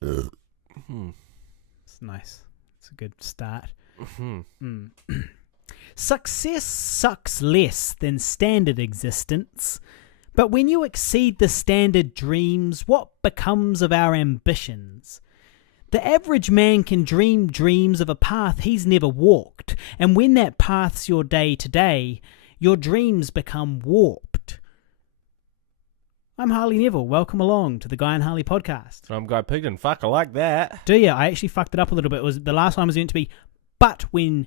It's nice. It's a good start. Success sucks less than standard existence. But when you exceed the standard dreams, what becomes of our ambitions? The average man can dream dreams of a path he's never walked, and when that path's your day-to-day, your dreams become warped. I'm Harley Neville. Welcome along to the Guy and Harley podcast. I'm Guy Pigden. Fuck, I like that. Do you? I actually fucked it up a little bit. It was the last time was meant to be, but when...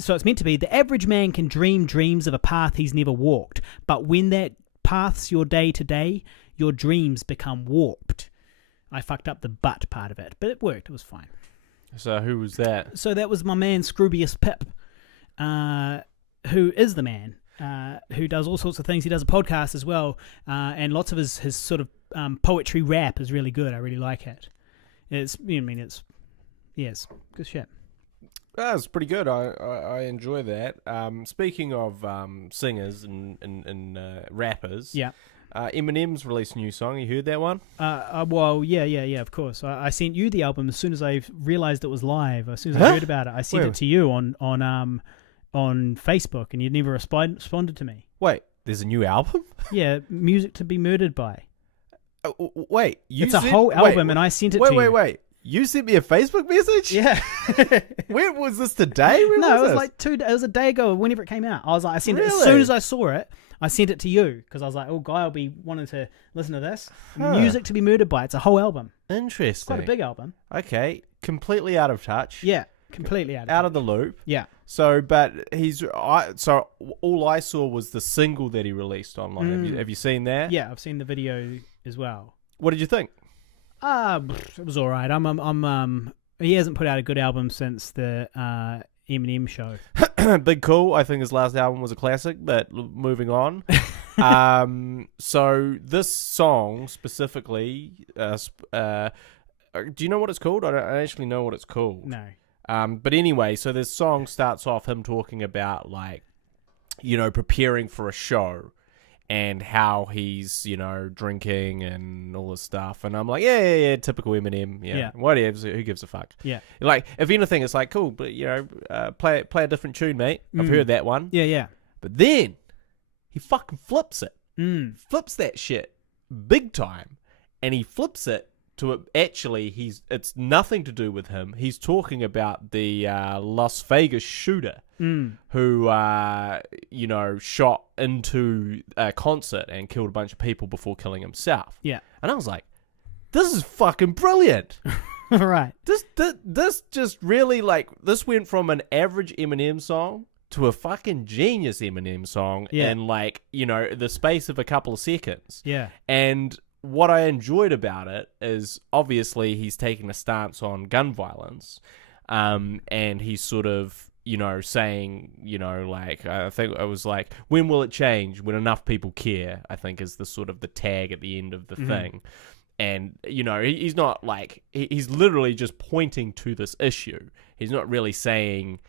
So it's meant to be, the average man can dream dreams of a path he's never walked, but when that path's your day-to-day, your dreams become warped. I fucked up the but part of it, but it worked. It was fine. So who was that? So that was my man Scroobius Pip, who is the man, who does all sorts of things. He does a podcast as well, and lots of his sort of poetry rap is really good. I really like it. It's good shit. That's pretty good. I enjoy that. Speaking of singers and rappers, yeah. Eminem's released a new song. You heard that one? Well, yeah, of course. I sent you the album as soon as I realised it was live. As soon as I heard about it, I sent it to you on Facebook, and you never responded to me. Wait, there's a new album? Yeah, Music to Be Murdered By. Wait, it's a whole album, and I sent it to you. Wait. You sent me a Facebook message? Yeah. When was this today? It was like it was a day ago, whenever it came out. I sent it as soon as I saw it. I sent it to you because I was like, "Oh, Guy will be wanting to listen to this." Music to Be Murdered By. It's a whole album. Interesting. It's quite a big album. Okay, completely out of touch. Yeah, completely out of the loop. Yeah. So, but so all I saw was the single that he released online. Have you seen that? Yeah, I've seen the video as well. What did you think? It was all right. He hasn't put out a good album since the Eminem show. Big Cool. I think his last album was a classic, but moving on. So this song specifically, do you know what it's called? I don't actually know what it's called. No. But anyway, so this song starts off him talking about preparing for a show. And how he's, drinking and all this stuff. And I'm like, yeah, typical Eminem. Yeah. Who gives a fuck? Yeah. Like, if anything, it's like, cool, but, play a different tune, mate. I've heard that one. Yeah. But then, he fucking flips it. Flips that shit big time. And he flips it to it's nothing to do with him. He's talking about the Las Vegas shooter who, shot into a concert and killed a bunch of people before killing himself. Yeah. And I was like, this is fucking brilliant. Right. This just really, this went from an average Eminem song to a fucking genius Eminem song in, the space of a couple of seconds. Yeah. And what I enjoyed about it is obviously he's taking a stance on gun violence, and he's sort of, saying, I think it was like, when will it change? When enough people care, I think is the sort of the tag at the end of the thing. And, he's not he's literally just pointing to this issue. He's not really saying,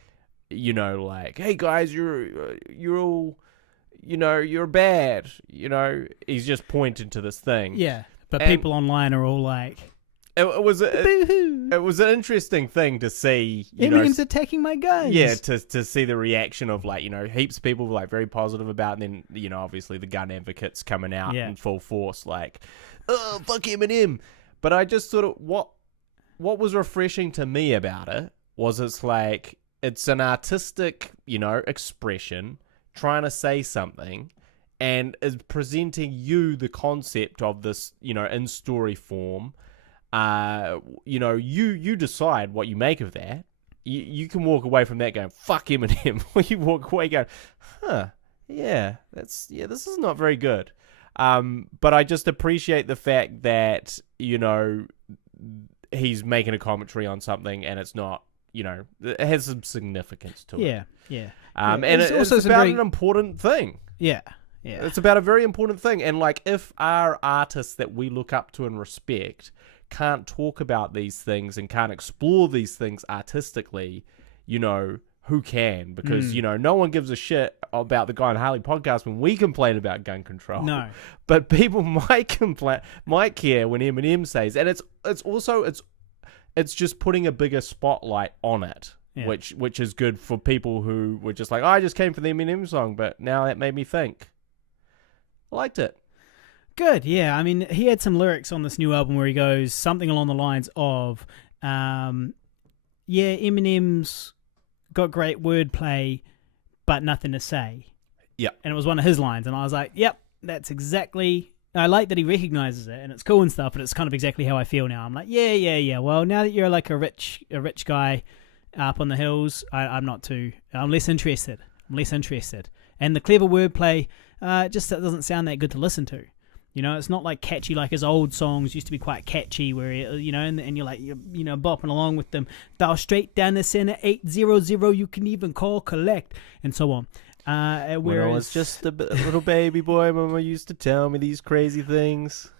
hey guys, you're all... you're bad. He's just pointing to this thing. Yeah, but people online are all like, it was boo-hoo. It was an interesting thing to see. Eminem's attacking my guns. Yeah, to see the reaction of heaps of people very positive about, it, and then obviously the gun advocates coming out in full force oh fuck Eminem. But I just sort of what was refreshing to me about it was it's an artistic expression. Trying to say something and is presenting you the concept of this, in story form. You decide what you make of that. You can walk away from that going, fuck Eminem. Or you walk away going, this is not very good. But I just appreciate the fact that, he's making a commentary on something and it's not, it has some significance to it. Yeah. And it's about an important thing. Yeah. It's about a very important thing. And if our artists that we look up to and respect can't talk about these things and can't explore these things artistically, who can? Because, no one gives a shit about the Guy and Harley podcast when we complain about gun control. No. But people might care when Eminem says, and it's just putting a bigger spotlight on it, which is good for people who were just like, I just came for the Eminem song, but now that made me think. I liked it. Good, yeah. I mean, he had some lyrics on this new album where he goes something along the lines of, Eminem's got great wordplay, but nothing to say. Yeah. And it was one of his lines, and I was like, yep, that's exactly... I like that he recognizes it, and it's cool and stuff, but it's kind of exactly how I feel now. I'm like, yeah. Well, now that you're like a rich guy up on the hills, I'm less interested. And the clever wordplay just doesn't sound that good to listen to. It's not like catchy like his old songs used to be quite catchy where, and you're like, bopping along with them. Dial straight down the center, 800, you can even call collect, and so on. When I was just a little baby boy, Mama used to tell me these crazy things.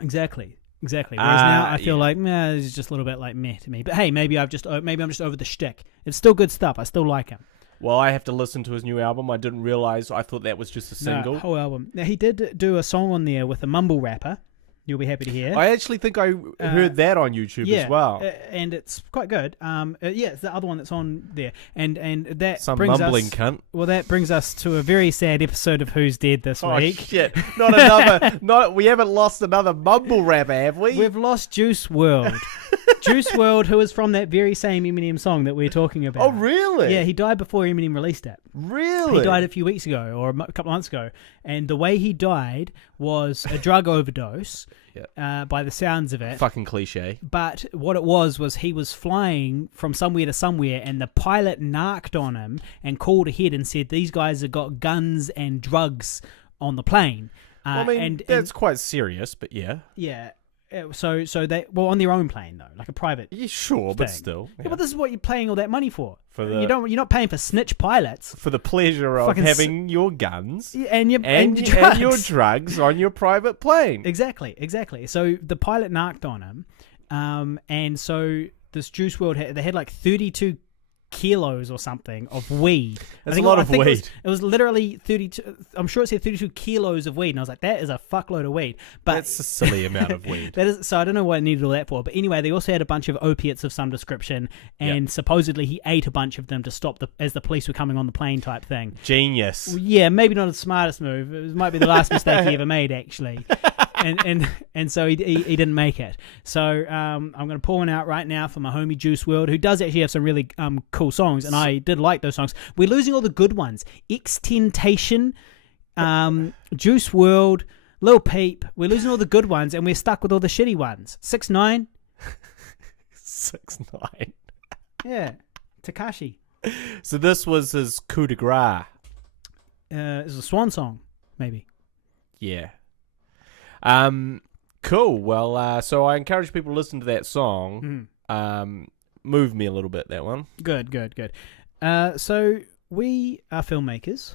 Exactly. Whereas now I feel like, it's just a little bit like meh to me. But hey, maybe I'm just over the shtick. It's still good stuff. I still like him. Well, I have to listen to his new album. I didn't realize. I thought that was just a single. No, whole album. Now, he did do a song on there with a mumble rapper. You'll be happy to hear. I actually think I heard that on YouTube as well. And it's quite good. It's the other one that's on there. And that some brings mumbling us, cunt. Well, that brings us to a very sad episode of Who's Dead this week. Oh, shit. Not another... we haven't lost another mumble rapper, have we? We've lost Juice WRLD. Juice WRLD, who is from that very same Eminem song that we're talking about. Oh, really? Yeah, he died before Eminem released it. Really? He died a few weeks ago, or a couple of months ago. And the way he died was a drug overdose. By the sounds of it. Fucking cliche. But what it was he was flying from somewhere to somewhere, and the pilot narked on him and called ahead and said, these guys have got guns and drugs on the plane. That's quite serious, but yeah. Yeah. So they on their own plane though, like a private. Yeah, sure, thing. But still. Yeah, but this is what you're paying all that money for. You're not paying for snitch pilots. For the pleasure of having your guns and your drugs on your private plane. Exactly. So the pilot narked on him, and so this Juice WRLD they had like 32 kilos or something of weed. That's a lot of weed. It was literally 32. I'm sure it said 32 kilos of weed, and I was like, that is a fuckload of weed. But that's a silly amount of weed. That is, so I don't know what it needed all that for. But anyway, they also had a bunch of opiates of some description, and supposedly he ate a bunch of them to stop as the police were coming on the plane type thing. Genius. Well, yeah, maybe not the smartest move. It might be the last mistake he ever made, actually. And so he didn't make it. So I'm going to pull one out right now for my homie Juice WRLD, who does actually have some really cool songs, and I did like those songs. We're losing all the good ones. Xtentation, Juice WRLD, Lil Peep. We're losing all the good ones, and we're stuck with all the shitty ones. 6ix9ine. 6ix9ine. Yeah. Takashi. So this was his coup de grace. It was a swan song, maybe. Yeah. Cool. Well, so I encourage people to listen to that song. Moved me a little bit, that one. Good. So we are filmmakers,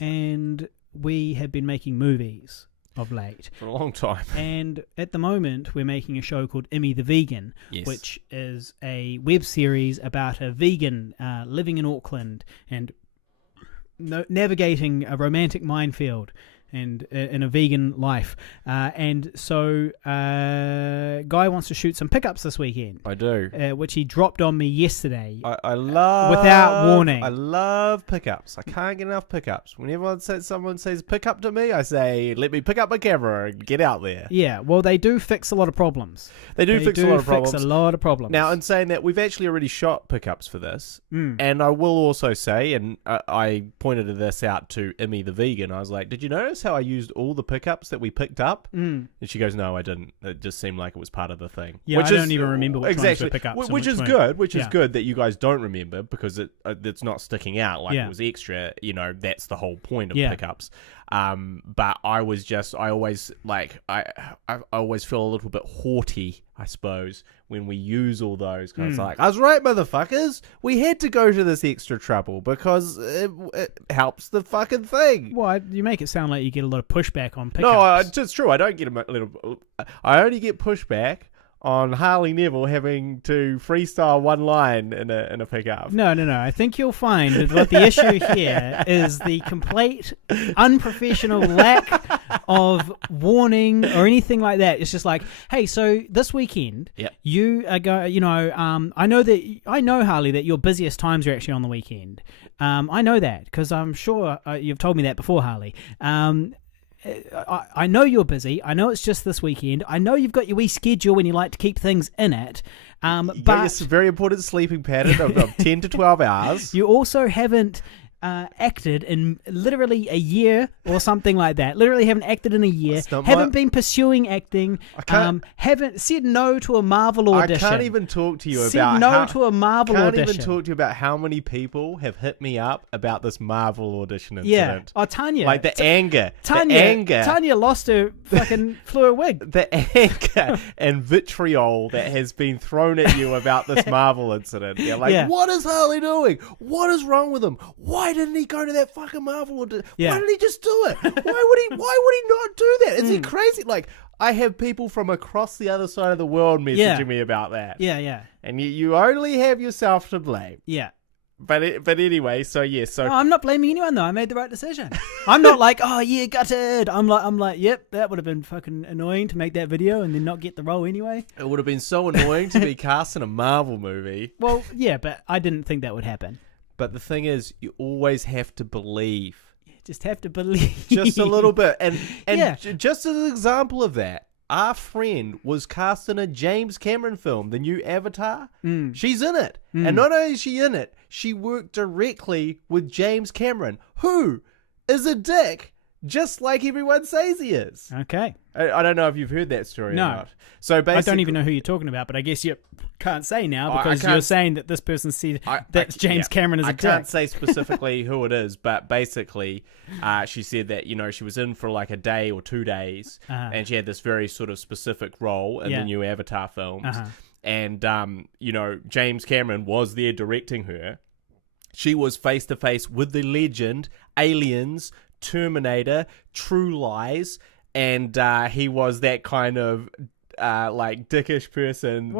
and we have been making movies of late. For a long time. And at the moment, we're making a show called Immi The Vegan, which is a web series about a vegan living in Auckland and navigating a romantic minefield and in a vegan life. And so Guy wants to shoot some pickups this weekend. I do. Which he dropped on me yesterday. I love... Without warning. I love pickups. I can't get enough pickups. Whenever someone says pickup to me, I say, let me pick up my camera and get out there. Yeah, well, they do fix a lot of problems. They do fix a lot of problems. Now, Now, in saying that, we've actually already shot pickups for this. And I will also say, and I pointed this out to Immi The Vegan, I was like, did you notice how I used all the pickups that we picked up? And she goes, no, I didn't. It just seemed like it was part of the thing. Yeah, I don't even remember which ones were pickups. Which is good. Which is good that you guys don't remember, because it's not sticking out like it was extra. That's the whole point of pickups. But I always feel a little bit haughty, I suppose, when we use all those. Because it's like, I was right, motherfuckers. We had to go to this extra trouble because it helps the fucking thing. Well, you make it sound like you get a lot of pushback on pickups. No, it's true. I don't get I only get pushback on Harley Neville having to freestyle one line in a pickup. No. I think you'll find that what the issue here is the complete unprofessional lack of warning or anything like that. It's just like, hey, so this weekend, you are going. I know Harley that your busiest times are actually on the weekend. I know that because I'm sure you've told me that before, Harley. I know you're busy. I know it's just this weekend. I know you've got your wee schedule when you like to keep things in it. But it's a very important sleeping pattern of 10 to 12 hours. You also haven't acted in literally a year or something like that. Literally haven't acted in a year. Haven't been pursuing acting. Haven't said no to a Marvel audition. I can't even talk to you said about no to a Marvel audition. Can't even talk to you about how many people have hit me up about this Marvel audition incident. Yeah. Oh, Tanya. Like the anger. Tanya lost her fucking flew her wig. The anger and vitriol that has been thrown at you about this Marvel incident. What is Harley doing? What is wrong with him? Why didn't he go to that fucking Marvel audition? Yeah. Why did he just do it? Why would he not do that? Is he crazy? Like, I have people from across the other side of the world messaging me about that. Yeah. And you only have yourself to blame. Yeah. But anyway, so. No, I'm not blaming anyone though. I made the right decision. I'm not like, oh yeah, gutted. I'm like, yep, that would have been fucking annoying to make that video and then not get the role anyway. It would have been so annoying to be cast in a Marvel movie. Well, yeah, but I didn't think that would happen. But the thing is, you always have to believe. Just have to believe. Just a little bit. And just as an example of that, our friend was cast in a James Cameron film, the new Avatar. She's in it. And not only is she in it, she worked directly with James Cameron, who is a dick, just like everyone says he is. Okay. I don't know if you've heard that story or not. So basically, I don't even know who you're talking about, but I guess you can't say now because you're saying that this person said that James Cameron is a dick. I can't say specifically who it is, but basically she said that, she was in for like a day or 2 days, and she had this very sort of specific role in the new Avatar films. And, James Cameron was there directing her. She was face to face with the legend, Aliens, Terminator, True Lies, and he was that kind of like dickish person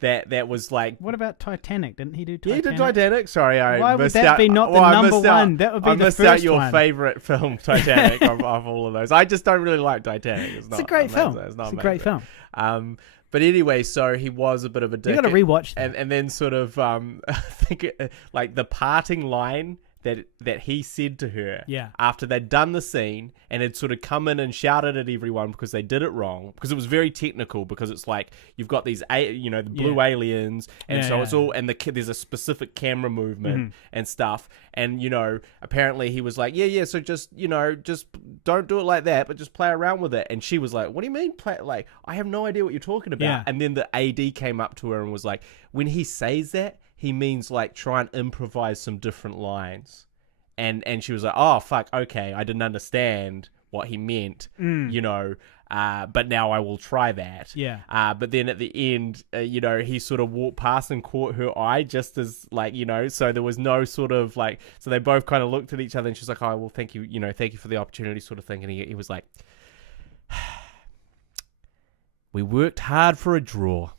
that was like. What about Titanic? Didn't he do Titanic? He did Titanic. Sorry, why would that be not the number one? That would be the first one. I missed out your favorite film, Titanic, of all of those. I just don't really like Titanic. It's a great film. It's a great film. But anyway, so he was a bit of a dick. You got to rewatch that. And then sort of, I think like the parting line that he said to her after they'd done the scene and had sort of come in and shouted at everyone because they did it wrong, because it was very technical, because it's like you've got these the blue aliens, and it's all, and there's a specific camera movement and stuff, and apparently he was like so just just don't do it like that, but just play around with it. And she was like, what do you mean play? Like, I have no idea what you're talking about. And then the AD came up to her and was like, when he says that, he means like try and improvise some different lines. And she was like, oh, fuck, okay, I didn't understand what he meant, but now I will try that. Yeah. But then at the end, he sort of walked past and caught her eye just as like, so there was no sort of like, so they both kind of looked at each other and she's like, oh, well, thank you for the opportunity sort of thing. And he was like, we worked hard for a draw.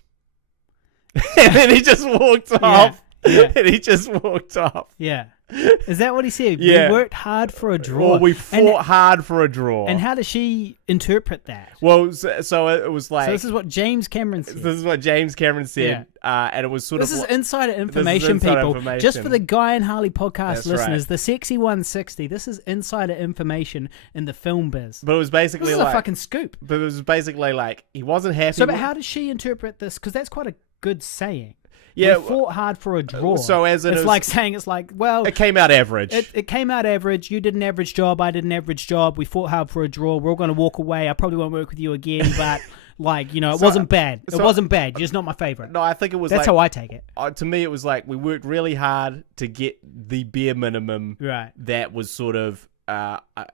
And then he just walked off. Yeah. And he just walked off. Yeah. Is that what he said? Yeah. We worked hard for a draw. Or we fought hard for a draw. And how does she interpret that? Well, so it was like... So this is what James Cameron said. This is what James Cameron said. Yeah. And it was sort of... This is insider information, people. Information. Just for the Guy and Harley podcast listeners, the Sexy 160, this is insider information in the film biz. But it was basically this is a fucking scoop. But it was basically like, he wasn't happy... So, but how does she interpret this? Because that's quite a good saying. Yeah, we fought hard for a draw. So as it's like saying, well, it came out average. It came out average. You did an average job. I did an average job. We fought hard for a draw. We're all going to walk away. I probably won't work with you again, but it wasn't bad. It wasn't bad. You're just not my favorite. No, I think it was. That's how I take it. To me, it was like we worked really hard to get the bare minimum. Right. That was sort of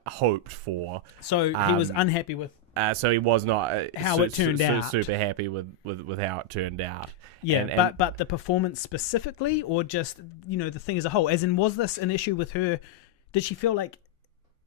hoped for. So he was unhappy with. So he was not how it turned out. Super happy with how it turned out. Yeah, but the performance specifically, or just the thing as a whole. As in, was this an issue with her? Did she feel like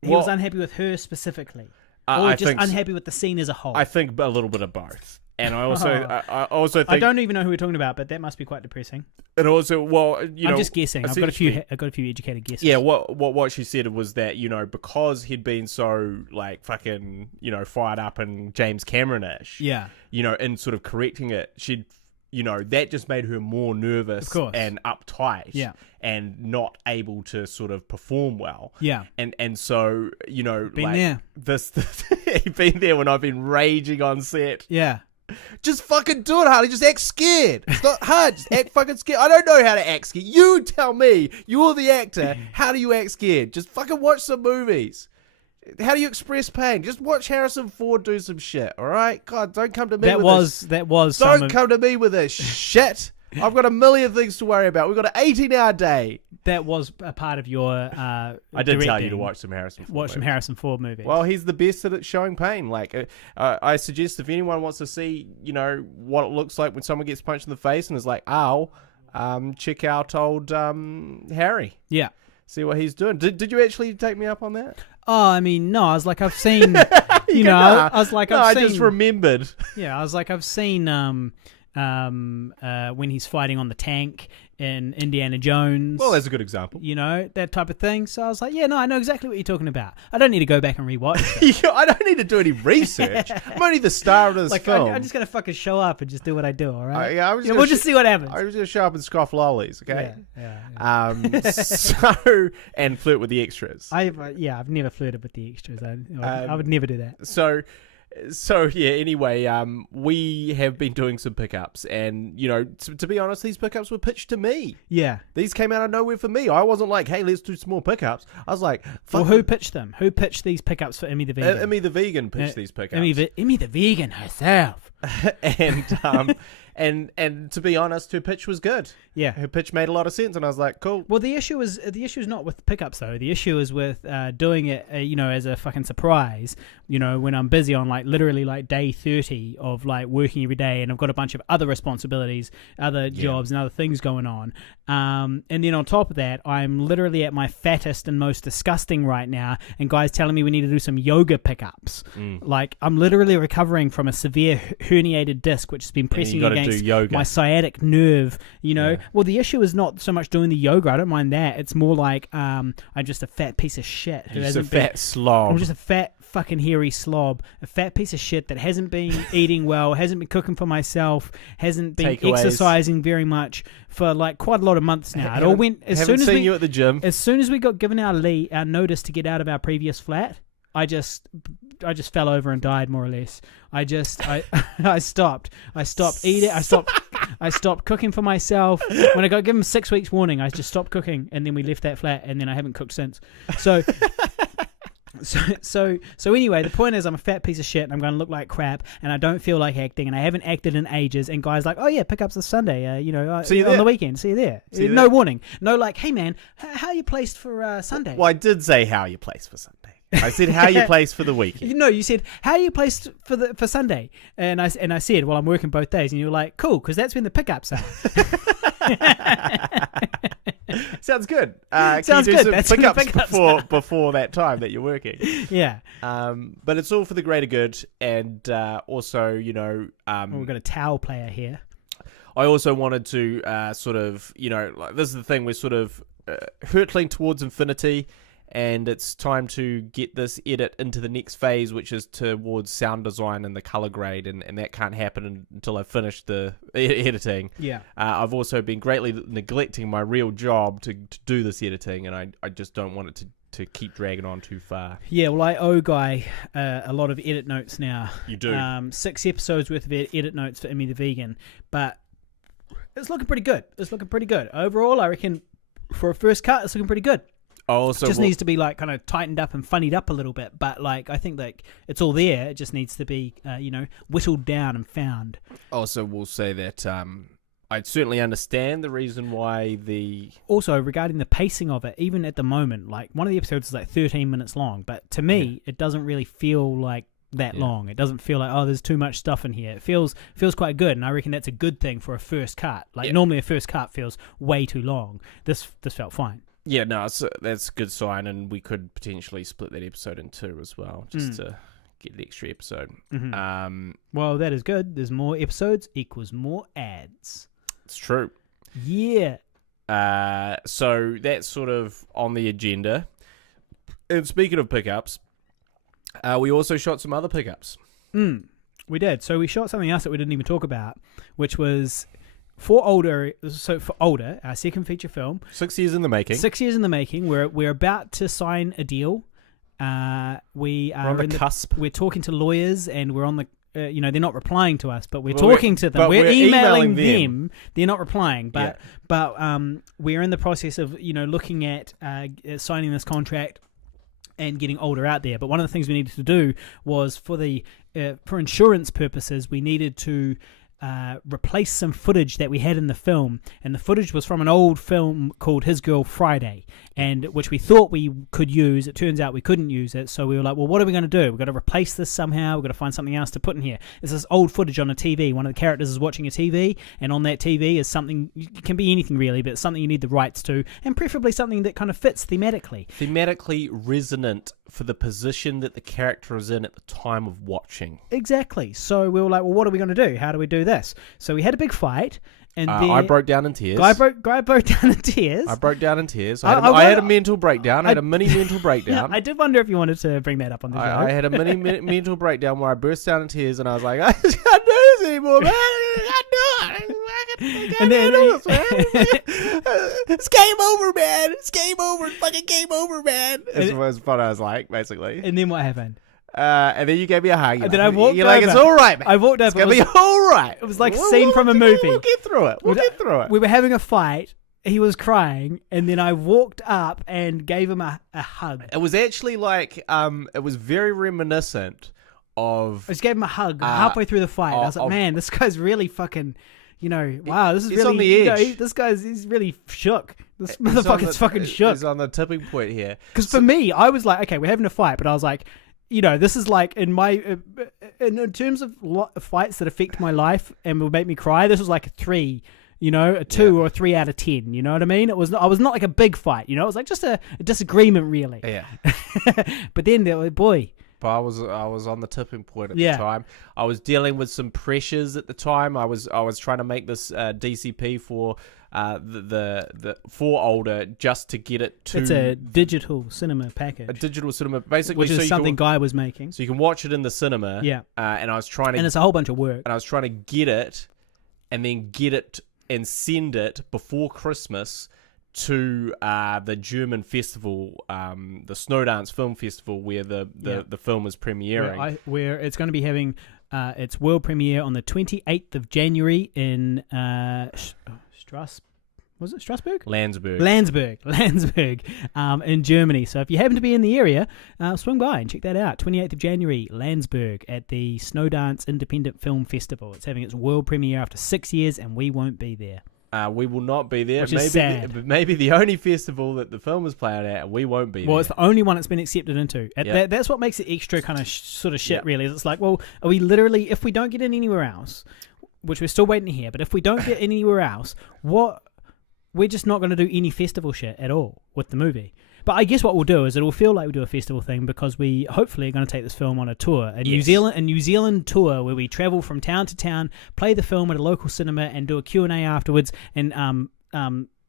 he was unhappy with her specifically, or just unhappy with the scene as a whole? I think a little bit of both. And I also think I don't even know who we're talking about, but that must be quite depressing. and also, well, I'm just guessing. I've got a few educated guesses. Yeah, what she said was that, because he'd been so like fucking, fired up and James Cameron-ish, Yeah. in sort of correcting it, she'd, that just made her more nervous Of course. and uptight, Yeah. and not able to sort of perform well. Yeah. And so, Been like there. this been there when I've been raging on set. Yeah. Just fucking do it, Harley. Just act scared. It's not hard. Just act fucking scared. I don't know how to act scared. You tell me. You're the actor. How do you act scared? Just fucking watch some movies. How do you express pain? Just watch Harrison Ford do some shit, all right? God, don't come to me with this. Don't come to me with this shit. I've got a million things to worry about. We've got an 18-hour day. That was a part of your I did tell you to watch some Harrison Ford movies. Harrison Ford movies. Well, he's the best at showing pain. Like, I suggest if anyone wants to see, what it looks like when someone gets punched in the face and is like, ow, check out old Harry. Yeah. See what he's doing. Did you actually take me up on that? Oh, I mean, no. I was like, I've seen, I was like, I've seen. I just remembered. Yeah, I was like, I've seen when he's fighting on the tank in Indiana Jones. Well, that's a good example. That type of thing. So I was like, yeah, no, I know exactly what you're talking about. I don't need to go back and rewatch it. I don't need to do any research. I'm only the star of this film. I'm just going to fucking show up and just do what I do, all right? We'll just see what happens. I was going to show up and scoff lollies, okay? Yeah. So, and flirt with the extras. I've never flirted with the extras. I would never do that. So yeah, anyway, we have been doing some pickups, and to be honest, these pickups were pitched to me. Yeah, these came out of nowhere for me. I wasn't like, hey, let's do small pickups. I was like, well, who pitched them? Who pitched these pickups for Immi the Vegan? Immi the Vegan pitched these pickups. Immi the Vegan herself. And to be honest, her pitch was good. Yeah, her pitch made a lot of sense, and I was like, cool. Well, the issue is not with pickups though. The issue is with doing it, as a fucking surprise. When I'm busy on literally day 30 of working every day, and I've got a bunch of other responsibilities, other jobs, and other things going on. And then on top of that, I'm literally at my fattest and most disgusting right now, and guys telling me we need to do some yoga pickups. I'm literally recovering from a severe herniated disc, which has been pressing against my sciatic nerve. Well, the issue is not so much doing the yoga. I don't mind that. It's more like I'm just a fat piece of shit who hasn't fat slob. I'm just a fat fucking hairy slob, a fat piece of shit that hasn't been eating well, hasn't been cooking for myself, hasn't been exercising very much for quite a lot of months now. It all went as soon as you at the gym. As soon as we got given our notice to get out of our previous flat, I just fell over and died, more or less. I stopped eating. I stopped cooking for myself. When I got given 6 weeks warning, I just stopped cooking, and then we left that flat, and then I haven't cooked since. So anyway, the point is I'm a fat piece of shit, and I'm going to look like crap, and I don't feel like acting, and I haven't acted in ages, and guys oh yeah, pickups this Sunday, on the weekend, see you there. No warning. No hey man, how are you placed for Sunday? Well, I did say how you placed for Sunday. I said how you placed for the weekend. No, you said how are you placed for Sunday, and I said, well, I'm working both days, and you're like, cool, because that's when the pickups are. Sounds good. Sounds good. That's pickups before that time that you're working. Yeah. But it's all for the greater good, and also, we've got a towel player here. I also wanted to this is the thing, we're sort of hurtling towards infinity. And it's time to get this edit into the next phase, which is towards sound design and the color grade, and that can't happen until I've finished the editing. Yeah. I've also been greatly neglecting my real job to do this editing, and I just don't want it to keep dragging on too far. Yeah, well, I owe Guy a lot of edit notes now. You do. 6 episodes worth of edit notes for Immi the Vegan, but it's looking pretty good. Overall, I reckon for a first cut, it's looking pretty good. Just needs to be kind of tightened up and funnied up a little bit, but I think it's all there. It just needs to be whittled down and found. Also, we'll say that I certainly understand the reason why also regarding the pacing of it, even at the moment, one of the episodes is 13 minutes long, but to me it doesn't really feel like that long. It doesn't feel like, there's too much stuff in here. It feels quite good, and I reckon that's a good thing for a first cut. Normally a first cut feels way too long. This felt fine. Yeah, no, that's a good sign, and we could potentially split that episode in two as well, just to get the extra episode. Well, that is good. There's more episodes equals more ads. It's true. Yeah. So that's sort of on the agenda. And speaking of pickups, we also shot some other pickups. We did. So we shot something else that we didn't even talk about, which was for Older. So for Older, our second feature film. 6 years in the making. 6 years in the making. We're about to sign a deal. We are on the cusp. We're talking to lawyers, and we're on the. They're not replying to us, but we're talking to them. We're emailing them. They're not replying, but we're in the process of looking at signing this contract and getting Older out there. But one of the things we needed to do was for insurance purposes, we needed to replace some footage that we had in the film, and the footage was from an old film called His Girl Friday, and which we thought we could use. It turns out we couldn't use it, so we were like, well, what are we going to do? We've got to replace this somehow. We've got to find something else to put in here. There's this old footage on a TV. One of the characters is watching a TV, and on that TV is something, it can be anything really, but it's something you need the rights to, and preferably something that kind of fits thematically. Thematically resonant for the position that the character is in at the time of watching. Exactly. So we were like, well, what are we going to do? How do we do this? So we had a big fight, and I broke down in tears. Guy broke down in tears. I broke down in tears. I had a mental breakdown. I had a mini mental breakdown. I did wonder if you wanted to bring that up on the show. I had a mini mental breakdown where I burst down in tears, and I was like, I just can't do this anymore, man. I can't do it. I can't do this, man. It's game over, man. It's game over. It's fucking game over, man. That's what I was like, basically. And then what happened? And then you gave me a hug. And then I walked You're over. like, it's all right, man. I walked over. It's going to be all right. It was like a scene from a movie. We'll get through it. We'll get through it. We were having a fight. He was crying. And then I walked up and gave him a hug. It was actually like, it was very reminiscent of... I just gave him a hug halfway through the fight. I was like, man, this guy's really fucking... wow, this is really... on the edge. This guy's he's really shook. This motherfucker's fucking shook. He's on the tipping point here. Because for me, I was like, okay, we're having a fight. But I was like... this is like in my in terms of fights that affect my life and will make me cry. This was like a 3, a 2 or a 3 out of 10. You know what I mean? I was not like a big fight. It was like just a disagreement, really. Yeah. But then, boy. But I was on the tipping point at the time. I was dealing with some pressures at the time. I was trying to make this DCP for the for Older just to get it to... It's a digital cinema package. A digital cinema, basically. Which is something Guy was making. So you can watch it in the cinema. Yeah. And I was trying to... And it's a whole bunch of work. And I was trying to get it and then get it and send it before Christmas to the German festival, the Snowdance Film Festival, where the film is premiering. Where it's going to be having its world premiere on the 28th of January in Strasbourg? Landsberg, in Germany. So if you happen to be in the area, swing by and check that out. 28th of January, Landsberg, at the Snowdance Independent Film Festival. It's having its world premiere after 6 years, and we won't be there. We will not be there. Which is sad. Maybe the only festival that the film is playing at, we won't be there. Well, it's the only one it's been accepted into. That's what makes it extra kind of sort of shit, really. It's like, well, are we literally, if we don't get in anywhere else, which we're still waiting to hear, but if we don't get anywhere else, we're just not going to do any festival shit at all with the movie. But I guess what we'll do is it'll feel like we do a festival thing because we hopefully are going to take this film on a tour, a New Zealand tour where we travel from town to town, play the film at a local cinema, and do a Q&A afterwards, and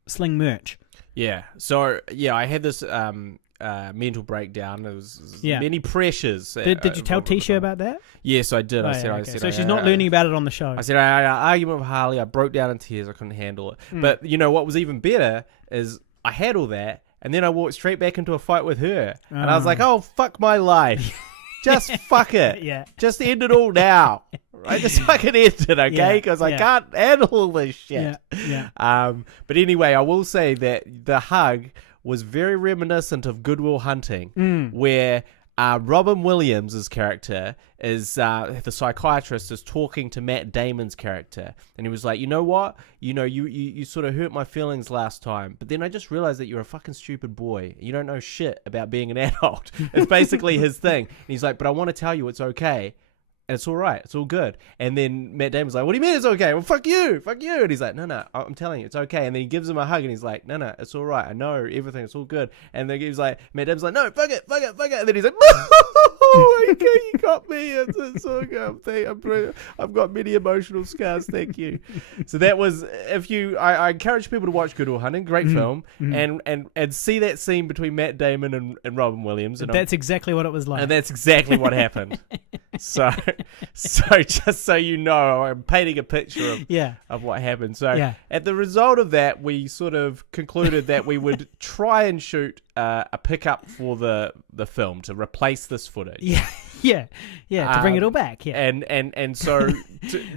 sling merch. Yeah. So I had this mental breakdown. There was many pressures. Did you tell Tisha about that? Yes, I did. I said. So she's not learning about it on the show. I said I had an argument with Harley. I broke down in tears. I couldn't handle it. But what was even better is I had all that. And then I walked straight back into a fight with her. And I was like, oh, fuck my life. Just fuck it. Yeah. Just end it all now. Right? Just fucking end it, okay? Because I can't handle all this shit. Yeah. But anyway, I will say that the hug was very reminiscent of Good Will Hunting, where Robin Williams' character is the psychiatrist is talking to Matt Damon's character, and he was like, you know what, you sort of hurt my feelings last time, but then I just realized that you're a fucking stupid boy. You don't know shit about being an adult. It's basically his thing. And he's like, but I want to tell you it's okay. And it's all right. It's all good. And then Matt Damon's like, what do you mean it's okay? Well, fuck you. And he's like, no, I'm telling you, it's okay. And then he gives him a hug and he's like, no, it's all right. I know everything. It's all good. And then he's like, Matt Damon's like, no, fuck it. And then he's like, you got me. It's so good. I've got many emotional scars. Thank you. So that was, I encourage people to watch Good Will Hunting. Great film. And see that scene between Matt Damon and Robin Williams. And that's exactly what it was like. And that's exactly what happened. So just so you know, I'm painting a picture of what happened. So at the result of that, we sort of concluded that we would try and shoot a pickup for the film to replace this footage. To bring it all back. And so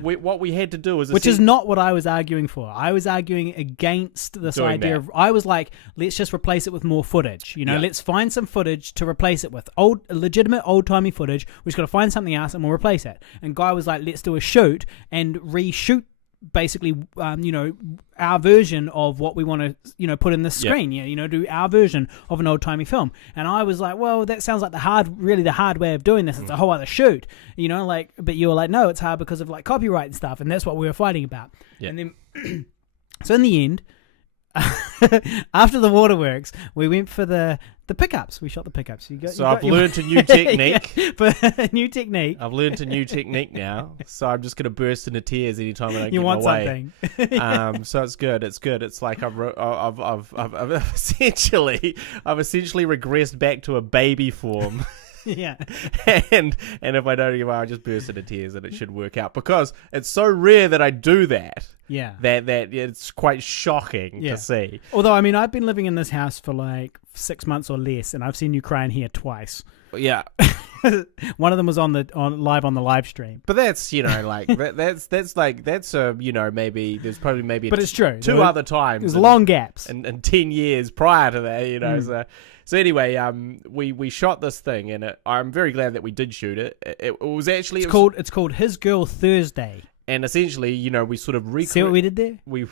what we had to do is, which is not what I was arguing for. I was arguing against this idea of, I was like, let's just replace it with more footage. Let's find some footage to replace it with, legitimate old-timey footage. We've just got to find something else and we'll replace it. And Guy was like, let's do a shoot and reshoot basically, our version of what we want to, put in the screen. Do our version of an old-timey film. And I was like, well, that sounds like the hard way of doing this. It's a whole other shoot, but you were like, no, it's hard because of like copyright and stuff. And that's what we were fighting about. And then, so in the end, after the waterworks, we went for the pickups. We shot the pickups. I've learned a new technique. New technique. I've learned a new technique now. So I'm just going to burst into tears anytime I don't you get want my way. Something. So it's good. It's good. It's like I've essentially regressed back to a baby form. Yeah. And if I don't get my, I just burst into tears, and it should work out because it's so rare that I do that. Yeah. That it's quite shocking to see. Although, I mean, I've been living in this house for like 6 months or less, and I've seen you cry in here twice. Yeah. One of them was on the live stream. But that's maybe there's probably but it's true. Two other times. There's long gaps. And 10 years prior to that, So anyway, we shot this thing, and I'm very glad that we did shoot it. It was actually it's called His Girl Thursday. And essentially, we sort of see what we did there. We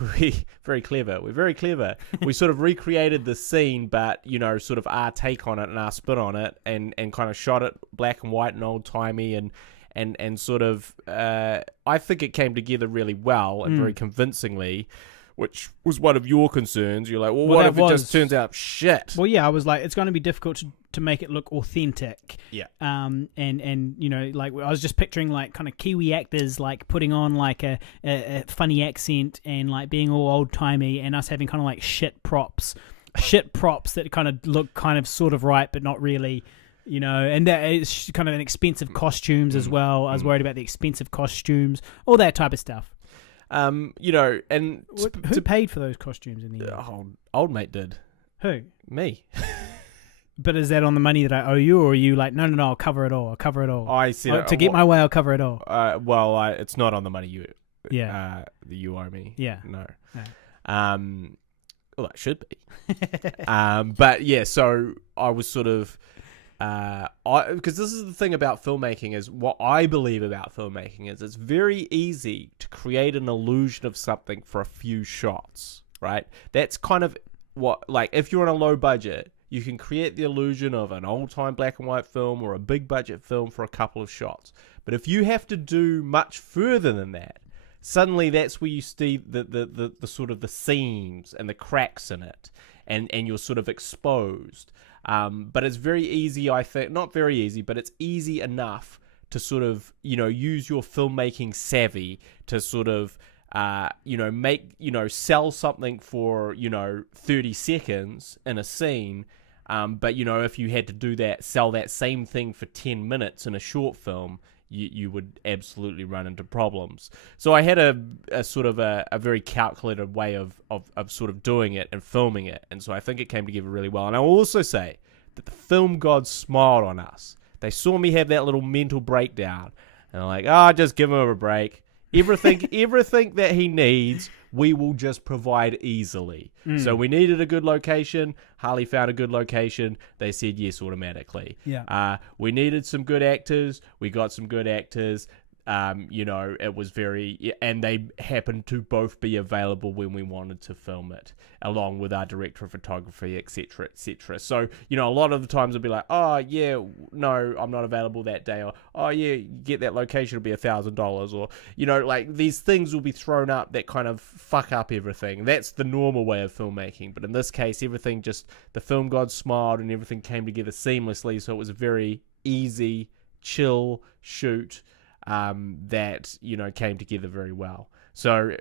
very clever. We're very clever. We sort of recreated the scene, but sort of our take on it and our spin on it, and kind of shot it black and white and old timey, and sort of. I think it came together really well and very convincingly. Which was one of your concerns. You're like, well what if it just turns out shit? Well, yeah, I was like, it's going to be difficult to make it look authentic. Yeah. And like I was just picturing like kind of Kiwi actors like putting on like a funny accent and like being all old timey, and us having kind of like shit props that kind of look kind of sort of right but not really. And that is kind of an expensive costumes as well. I was worried about the expensive costumes, all that type of stuff. And who paid for those costumes in the end? Old mate did. Who? Me. But is that on the money that I owe you, or are you like, no, I'll cover it all. I said to get my way, I'll cover it all. It's not on the money you. Yeah. That you owe me. Yeah. No. Yeah. Well, that should be. But yeah, so I was sort of. Because this is the thing about filmmaking, is what I believe about filmmaking is it's very easy to create an illusion of something for a few shots, right? That's kind of what, like, if you're on a low budget, you can create the illusion of an old-time black and white film or a big budget film for a couple of shots. But if you have to do much further than that, suddenly that's where you see the sort of the seams and the cracks in it, and you're sort of exposed. But it's very easy, I think, not very easy, but it's easy enough to sort of, use your filmmaking savvy to sort of, make, sell something for, 30 seconds in a scene. But, if you had to do that, sell that same thing for 10 minutes in a short film, you would absolutely run into problems. So I had a sort of a very calculated way of sort of doing it and filming it. And so I think it came together really well. And I will also say that the film gods smiled on us. They saw me have that little mental breakdown. And they're like, just give him a break. Everything that he needs, we will just provide easily. So we needed a good location. Harley found a good location. They said yes automatically. Yeah. We needed some good actors. We got some good actors. It was and they happened to both be available when we wanted to film it, along with our director of photography, etc., etc. So, a lot of the times it'll be like, oh, yeah, no, I'm not available that day. Or, oh, yeah, you get that location, it'll be $1,000. Or, like these things will be thrown up that kind of fuck up everything. That's the normal way of filmmaking. But in this case, the film gods smiled and everything came together seamlessly. So it was a very easy, chill shoot that, came together very well. So,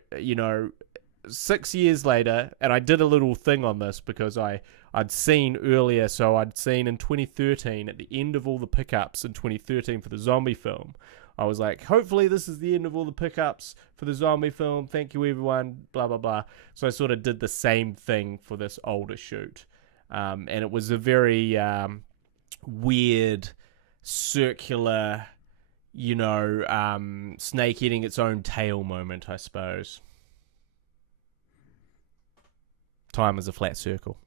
6 years later, and I did a little thing on this because I'd seen earlier, so I'd seen in 2013, at the end of all the pickups in 2013 for the zombie film, I was like, hopefully this is the end of all the pickups for the zombie film. Thank you, everyone, blah, blah, blah. So I sort of did the same thing for this older shoot. And it was a very weird, circular, snake eating its own tail moment, I suppose. Time is a flat circle.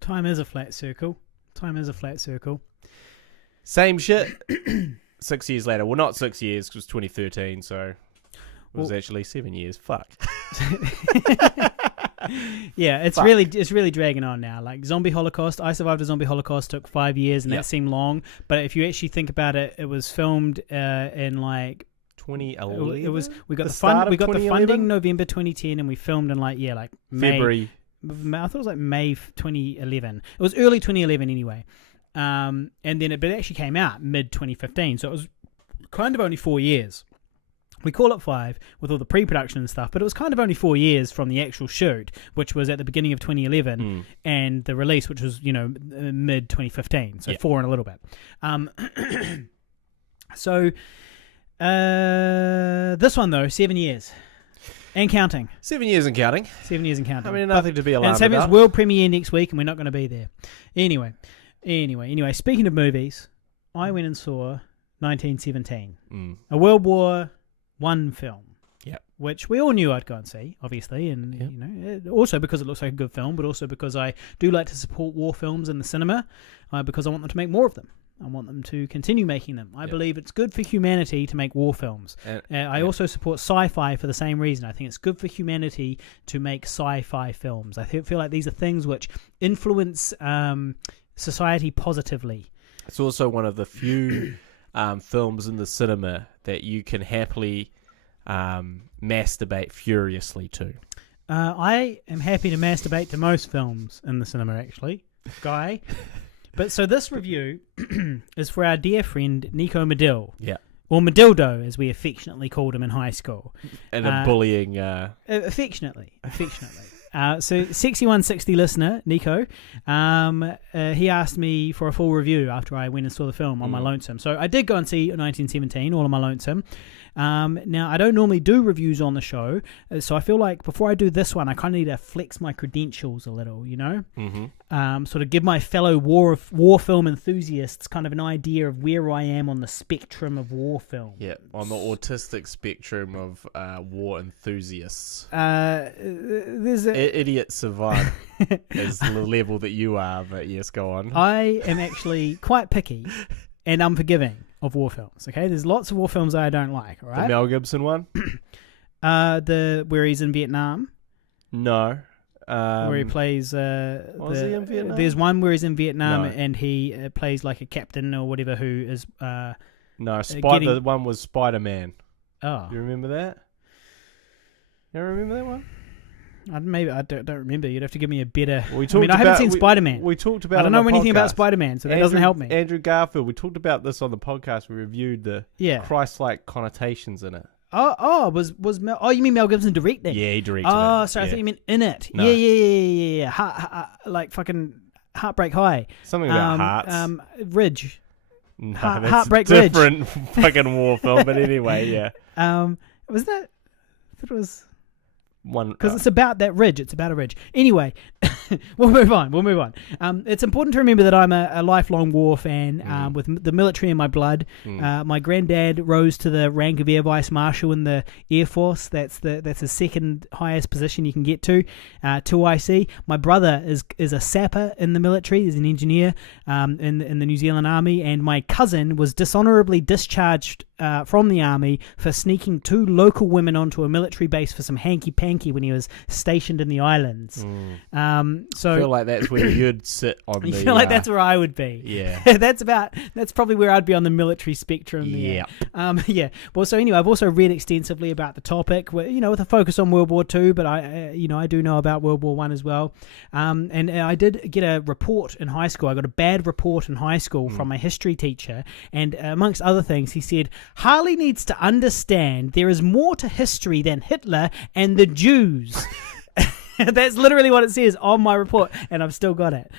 Time is a flat circle. Time is a flat circle. Same shit. 6 years later. Well, not 6 years, because it was 2013, so it was actually 7 years. Fuck. Yeah, it's really dragging on now. Like Zombie Holocaust, I Survived a Zombie Holocaust took 5 years, and that seemed long. But if you actually think about it, it was filmed in like 2011. It was we got the funding November 2010, and we filmed in like February. I thought it was like May 2011. It was early 2011 anyway. And then it actually came out mid 2015, so it was kind of only 4 years. We call it 5 with all the pre-production and stuff, but it was kind of only 4 years from the actual shoot, which was at the beginning of 2011, and the release, which was mid 2015, so 4 and a little bit. So this one though, 7 years and counting. 7 years and counting. 7 years and counting. I mean, nothing to be alarmed about. And about. world premiere next week, and we're not going to be there. Anyway, speaking of movies, I went and saw 1917, a World War I film, which we all knew I'd go and see, obviously, and also because it looks like a good film, but also because I do like to support war films in the cinema, because I want them to make more of them. I want them to continue making them. I believe it's good for humanity to make war films. I also support sci-fi for the same reason. I think it's good for humanity to make sci-fi films. I feel like these are things which influence society positively. It's also one of the few films in the cinema that you can happily masturbate furiously to. I am happy to masturbate to most films in the cinema, actually, Guy. But so this review is for our dear friend Nico Medill. Yeah. Or Medildo, as we affectionately called him in high school. And a bullying... Affectionately. So, Sexy 160 listener, Nico, he asked me for a full review after I went and saw the film On My Lonesome. So I did go and see 1917, All On My Lonesome. Now, I don't normally do reviews on the show, so I feel like before I do this one, I kind of need to flex my credentials a little, sort of give my fellow war film enthusiasts kind of an idea of where I am on the spectrum of war film. Yeah, on the autistic spectrum of war enthusiasts. There's idiot savant is the level that you are, but yes, go on. I am actually quite picky and unforgiving of war films. Okay, there's lots of war films I don't like. All right, the Mel Gibson one, where he's in Vietnam. No, where he plays. Was he in Vietnam? There's one where he's in Vietnam and he plays like a captain or whatever who is. No, the one was Spider-Man. Oh, you remember that? You remember that one? Maybe I don't remember. You'd have to give me a better. I haven't seen Spider-Man. We talked about. I don't know anything about Spider-Man, so that doesn't help me. Andrew Garfield. We talked about this on the podcast. We reviewed the Christ-like connotations in it. Was Mel? Oh, you mean Mel Gibson directing? Yeah, he directed. Oh, sorry, I thought you meant in it. No. Yeah. Like fucking Heartbreak High. Something about hearts. Ridge. No, Heartbreak Ridge. Different fucking war film, but anyway, yeah. Was that? I thought it was. One because it's about that ridge. It's about a ridge. Anyway, we'll move on. It's important to remember that I'm a lifelong war fan with the military in my blood. My granddad rose to the rank of Air Vice Marshal in the Air Force. That's the second highest position you can get to 2IC. My brother is a sapper in the military. He's an engineer in the New Zealand Army, and my cousin was dishonorably discharged from the army for sneaking 2 local women onto a military base for some hanky-panky when he was stationed in the islands. So I feel like that's where you'd sit on the... You feel like that's where I would be. Yeah. That's probably where I'd be on the military spectrum. Yeah. Yeah. Well, so anyway, I've also read extensively about the topic, with a focus on World War II, but I do know about World War I as well. And I did get a report in high school. I got a bad report in high school from my history teacher, and amongst other things, he said, Harley needs to understand there is more to history than Hitler and the Jews. That's literally what it says on my report, and I've still got it.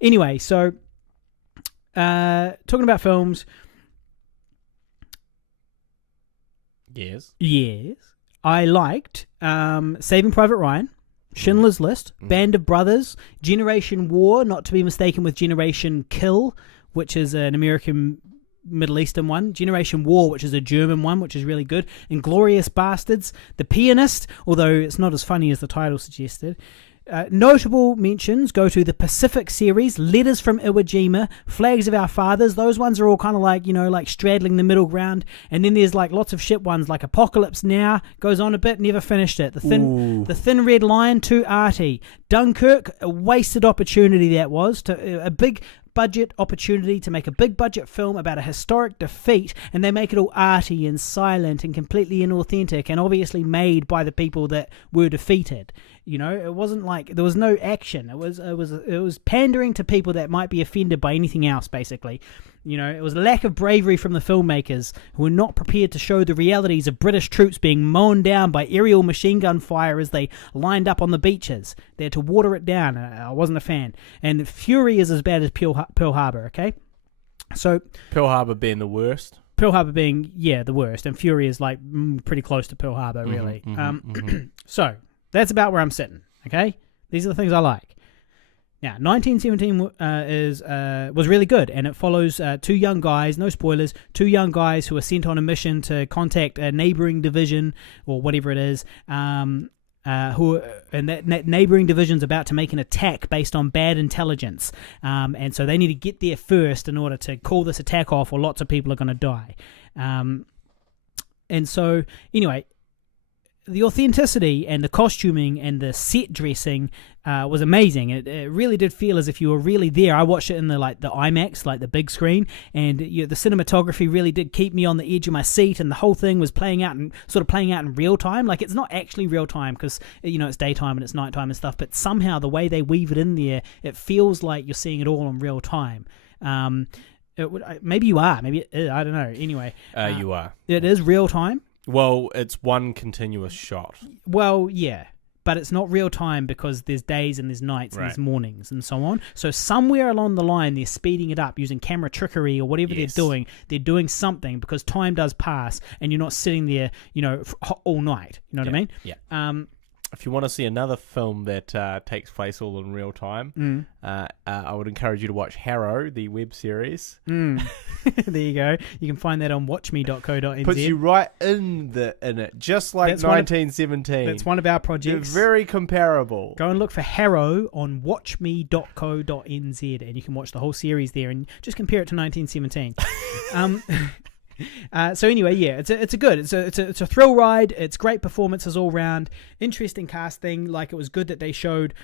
Anyway, so talking about films. Yes. I liked Saving Private Ryan, Schindler's List, Band of Brothers, Generation War, not to be mistaken with Generation Kill, which is an American Middle Eastern one, Generation War, which is a German one, which is really good, Inglourious Bastards, The Pianist, although it's not as funny as the title suggested. Notable mentions go to the Pacific series, Letters from Iwo Jima, Flags of Our Fathers. Those ones are all kind of like, like straddling the middle ground. And then there's like lots of shit ones like Apocalypse Now, goes on a bit, never finished it. The Thin Red Line, too arty. Dunkirk, a wasted opportunity that was. A big budget opportunity to make a big budget film about a historic defeat, and they make it all arty and silent and completely inauthentic and obviously made by the people that were defeated. It wasn't like there was no action. It was pandering to people that might be offended by anything else, basically. It was a lack of bravery from the filmmakers who were not prepared to show the realities of British troops being mown down by aerial machine gun fire as they lined up on the beaches. They had to water it down. I wasn't a fan. And Fury is as bad as Pearl Harbor, okay? So Pearl Harbor being the worst. Pearl Harbor being, the worst. And Fury is like pretty close to Pearl Harbor, really. So that's about where I'm sitting, okay? These are the things I like. Now, 1917 was really good, and it follows 2 young guys, no spoilers, 2 young guys who are sent on a mission to contact a neighboring division, or whatever it is, and that neighboring division's about to make an attack based on bad intelligence, and so they need to get there first in order to call this attack off, or lots of people are going to die. And so, anyway, the authenticity and the costuming and the set dressing was amazing. It really did feel as if you were really there. I watched it in the IMAX, like the big screen, and the cinematography really did keep me on the edge of my seat, and the whole thing was playing out in real time. Like, it's not actually real time because it's daytime and it's nighttime and stuff, but somehow the way they weave it in there, it feels like you're seeing it all in real time. Maybe you are. Maybe I don't know. Anyway, you are. It is real time. Well, it's one continuous shot. Well, yeah, but it's not real time because there's days and there's nights and Right. there's mornings and so on. So somewhere along the line, they're speeding it up using camera trickery or whatever Yes. they're doing. They're doing something because time does pass and you're not sitting there, all night. You know what I mean? Yeah. If you want to see another film that takes place all in real time, I would encourage you to watch Harrow, the web series. There you go. You can find that on watchme.co.nz. Puts you right in it, just like That's one of- 1917. That's one of our They're projects. very comparable. Go and look for Harrow on watchme.co.nz and you can watch the whole series there and just compare it to 1917. So anyway, yeah, it's a thrill ride. It's great performances all round. Interesting casting. Like, it was good that they showed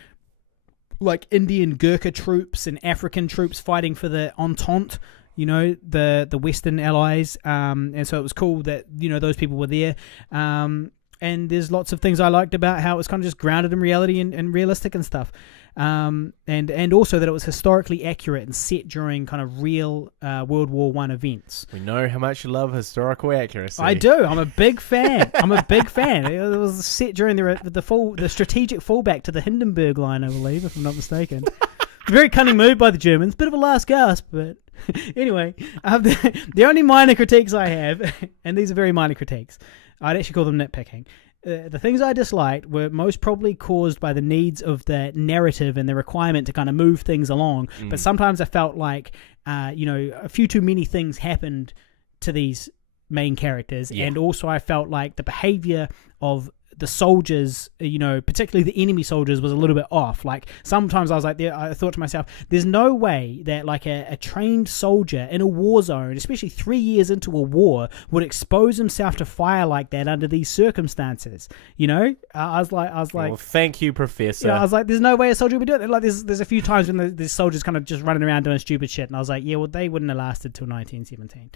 like Indian Gurkha troops and African troops fighting for the Entente. The Western allies. And so it was cool that those people were there. And there's lots of things I liked about how it was kind of just grounded in reality and realistic and stuff. And also that it was historically accurate and set during kind of real World War I events. We know how much you love historical accuracy. I do. I'm a big fan. It was set during the strategic fallback to the Hindenburg line, I believe, if I'm not mistaken. Very cunning move by the Germans. Bit of a last gasp, but anyway, the only minor critiques I have, and these are very minor critiques, I'd actually call them nitpicking. The things I disliked were most probably caused by the needs of the narrative and the requirement to kind of move things along. But sometimes I felt like, a few too many things happened to these main characters. Yeah. And also I felt like the behavior of the soldiers, particularly the enemy soldiers, was a little bit off. Like sometimes I was like, I thought to myself, there's no way that like a trained soldier in a war zone, especially 3 years into a war, would expose himself to fire like that under these circumstances. I was like, well, thank you, Professor. I was like, there's no way a soldier would do it. Like there's a few times when the soldiers kind of just running around doing stupid shit, and I was like, yeah, well, they wouldn't have lasted till 1917,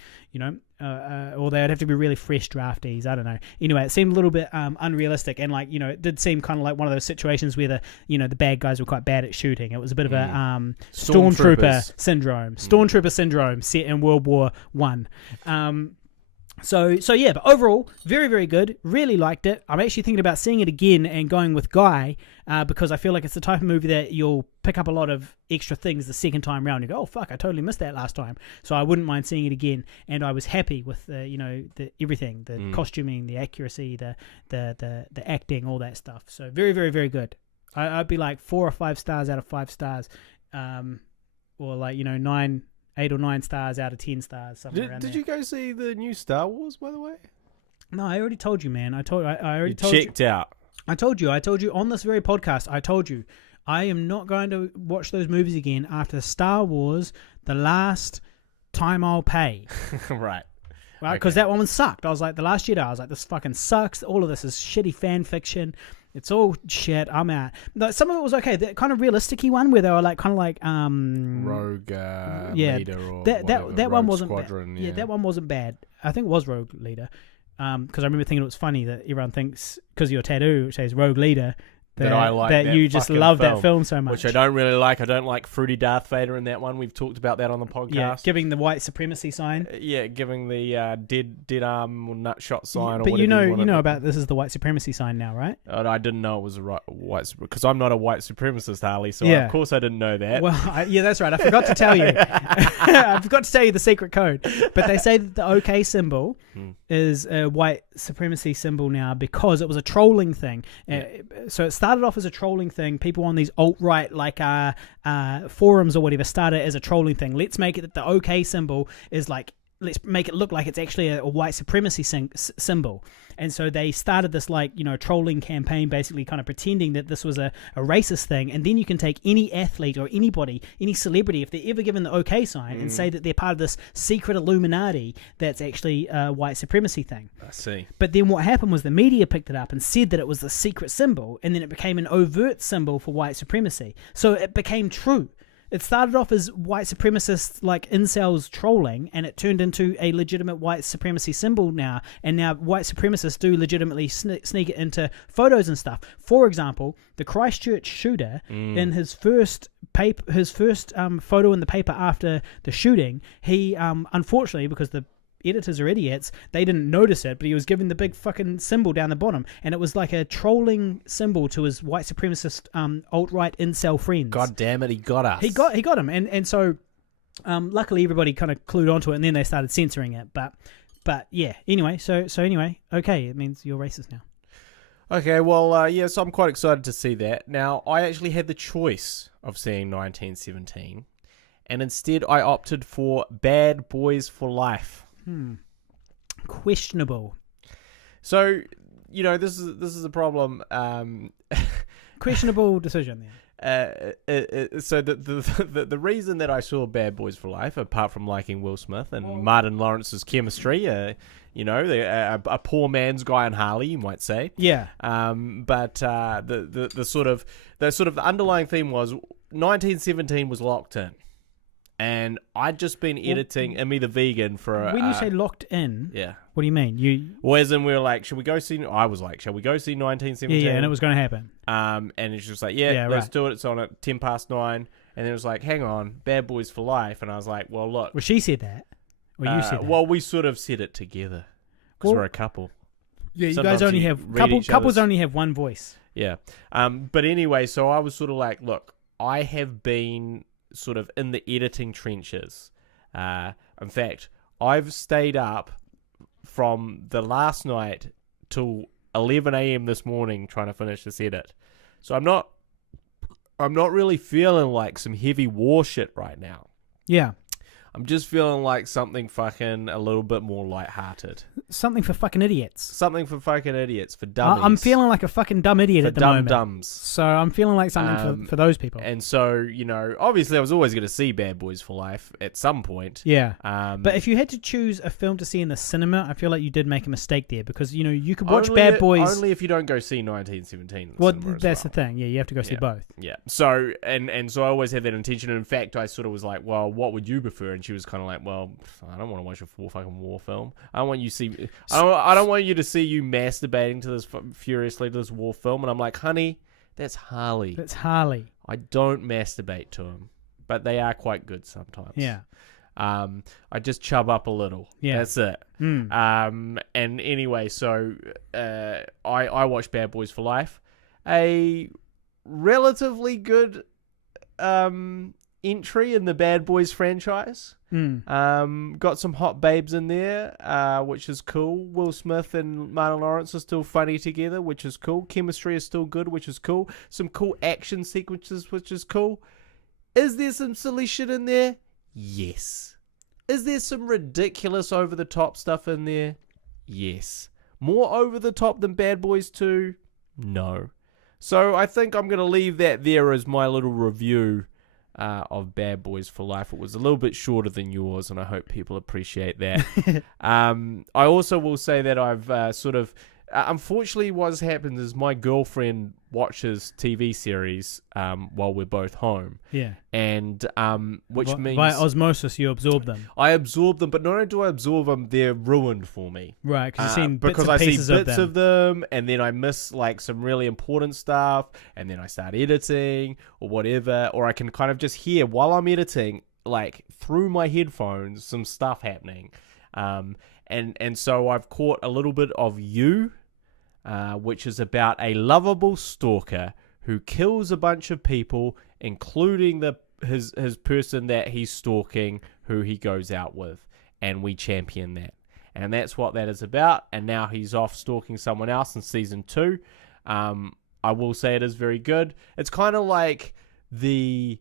or they would have to be really fresh draftees. I don't know. Anyway, it seemed a little bit unrealistic, and like it did seem kind of like one of those situations where the bad guys were quite bad at shooting. It was a bit of a stormtrooper syndrome set in World War One. So yeah, but overall, very, very good. Really liked it. I'm actually thinking about seeing it again and going with Guy because I feel like it's the type of movie that you'll pick up a lot of extra things the second time round. You go, oh fuck, I totally missed that last time. So I wouldn't mind seeing it again. And I was happy with the everything, the costuming, the accuracy, the acting, all that stuff. So very, very, very good. I'd be like 4 or 5 stars out of 5 stars, or like 8 or 9 stars out of 10 stars. Something around did there. you go see the new Star Wars, by the way? No, I already told you, man. I already told checked out. I told you on this very podcast. I told you I am not going to watch those movies again after Star Wars. The last time I'll pay. Right. Because that one sucked. I was like, The Last Jedi. I was like, this fucking sucks. All of this is shitty fan fiction. It's all shit. I'm out. Some of it was okay. The kind of realistic-y one where they were like kind of like Rogue Leader or that one wasn't Squadron. bad. Yeah, that one wasn't bad. I think it was Rogue Leader. Because I remember thinking it was funny that everyone thinks because of your tattoo which says Rogue Leader that I like that you just love that film so much. Which I don't really like. I don't like fruity Darth Vader in that one. We've talked about that on the podcast. Yeah, giving the white supremacy sign. Giving the dead arm or nut shot sign. But or you know about this is the white supremacy sign now, right? I didn't know it was a white because I'm not a white supremacist, Harley. So of course I didn't know that. Well, that's right. I forgot to tell you. I forgot to tell you the secret code. But they say that the OK symbol is a white supremacy symbol now because it was a trolling thing. So it started off as a trolling thing. People on these alt-right forums or whatever started as a trolling thing. Let's make it that the OK symbol is like, let's make it look like it's actually a white supremacy symbol. And so they started this trolling campaign, basically kind of pretending that this was a racist thing. And then you can take any athlete or anybody, any celebrity, if they're ever given the OK sign and say that they're part of this secret Illuminati that's actually a white supremacy thing. I see. But then what happened was the media picked it up and said that it was the secret symbol, and then it became an overt symbol for white supremacy. So it became true. It started off as white supremacists like incels trolling, and it turned into a legitimate white supremacy symbol now. And now white supremacists do legitimately sneak it into photos and stuff. For example, the Christchurch shooter in his first photo in the paper after the shooting, he unfortunately, because the editors are idiots, they didn't notice it, but he was given the big fucking symbol down the bottom, and it was like a trolling symbol to his white supremacist alt-right incel friends. God damn it, he got us. He got him, and so luckily everybody kind of clued onto it, and then they started censoring it. But yeah, anyway, so anyway, okay, it means you're racist now. Okay, well, so I'm quite excited to see that. Now, I actually had the choice of seeing 1917, and instead I opted for Bad Boys for Life. Questionable. So, this is a problem. Questionable decision then. So the reason that I saw Bad Boys for Life, apart from liking Will Smith and Martin Lawrence's chemistry, a poor man's Guy and Harley, you might say. Yeah. But the sort of the underlying theme was 1917 was locked in. And I'd just been editing Immi The Vegan for when you say locked in, yeah, what do you mean? Well, as in we were like, shall we go see 1917? Yeah, and it was going to happen. And it's just like, let's do it. It's on at 9:10. And then it was like, hang on, Bad Boys for Life. And I was like, well, look. Well, she said that, or you said that. Well, we sort of said it together because we're a couple. Yeah, you guys only have couples only have one voice. Yeah. But anyway, so I was sort of like, look, I have been sort of in the editing trenches. In fact, I've stayed up from the last night till 11 a.m. this morning trying to finish this edit. So I'm not really feeling like some heavy war shit right now. Yeah. I'm just feeling like something fucking a little bit more lighthearted. Something for fucking idiots. Something for fucking idiots, for dummies. I'm feeling like a fucking dumb idiot for at the dumb moment. dumbs. So I'm feeling like something for those people. And so, you know, obviously I was always going to see Bad Boys for Life at some point. Yeah. But if you had to choose a film to see in the cinema, I feel like you did make a mistake there because, you know, you could watch Bad Boys. Only if you don't go see 1917. Well, that's the thing. Yeah, you have to go see both. Yeah. So, and so I always had that intention. And in fact, I sort of was like, well, what would you prefer? And she was kind of like, well, I don't want to watch a fucking war film. I don't want you to see you masturbating to this furiously to this war film. And I'm like, honey, that's Harley. That's Harley. I don't masturbate to him, but they are quite good sometimes. Yeah. I just chub up a little. Yeah. That's it. And anyway, so I watched Bad Boys for Life. A relatively good entry in the Bad Boys franchise. Got some hot babes in there, which is cool. Will Smith and Martin Lawrence are still funny together, which is cool. Chemistry is still good, which is cool. Some cool action sequences, which is cool. Is there some silly shit in there? Yes. Is there some ridiculous over-the-top stuff in there? Yes. More over-the-top than Bad Boys 2? No. So I think I'm going to leave that there as my little review of Bad Boys for Life. It was a little bit shorter than yours, and I hope people appreciate that. I also will say that I've sort of... unfortunately, what happens is my girlfriend watches TV series while we're both home. Yeah. And which means... By osmosis, you absorb them. I absorb them, but not only do I absorb them, they're ruined for me. Right, because you've seen bits because and I see pieces bits of them, and then I miss like some really important stuff, and then I start editing or whatever, or I can kind of just hear while I'm editing, like through my headphones, some stuff happening. And so I've caught a little bit of You, which is about a lovable stalker who kills a bunch of people, including his person that he's stalking, who he goes out with, and we champion that. And that's what that is about, and now he's off stalking someone else in season 2. I will say it is very good. It's kind of like the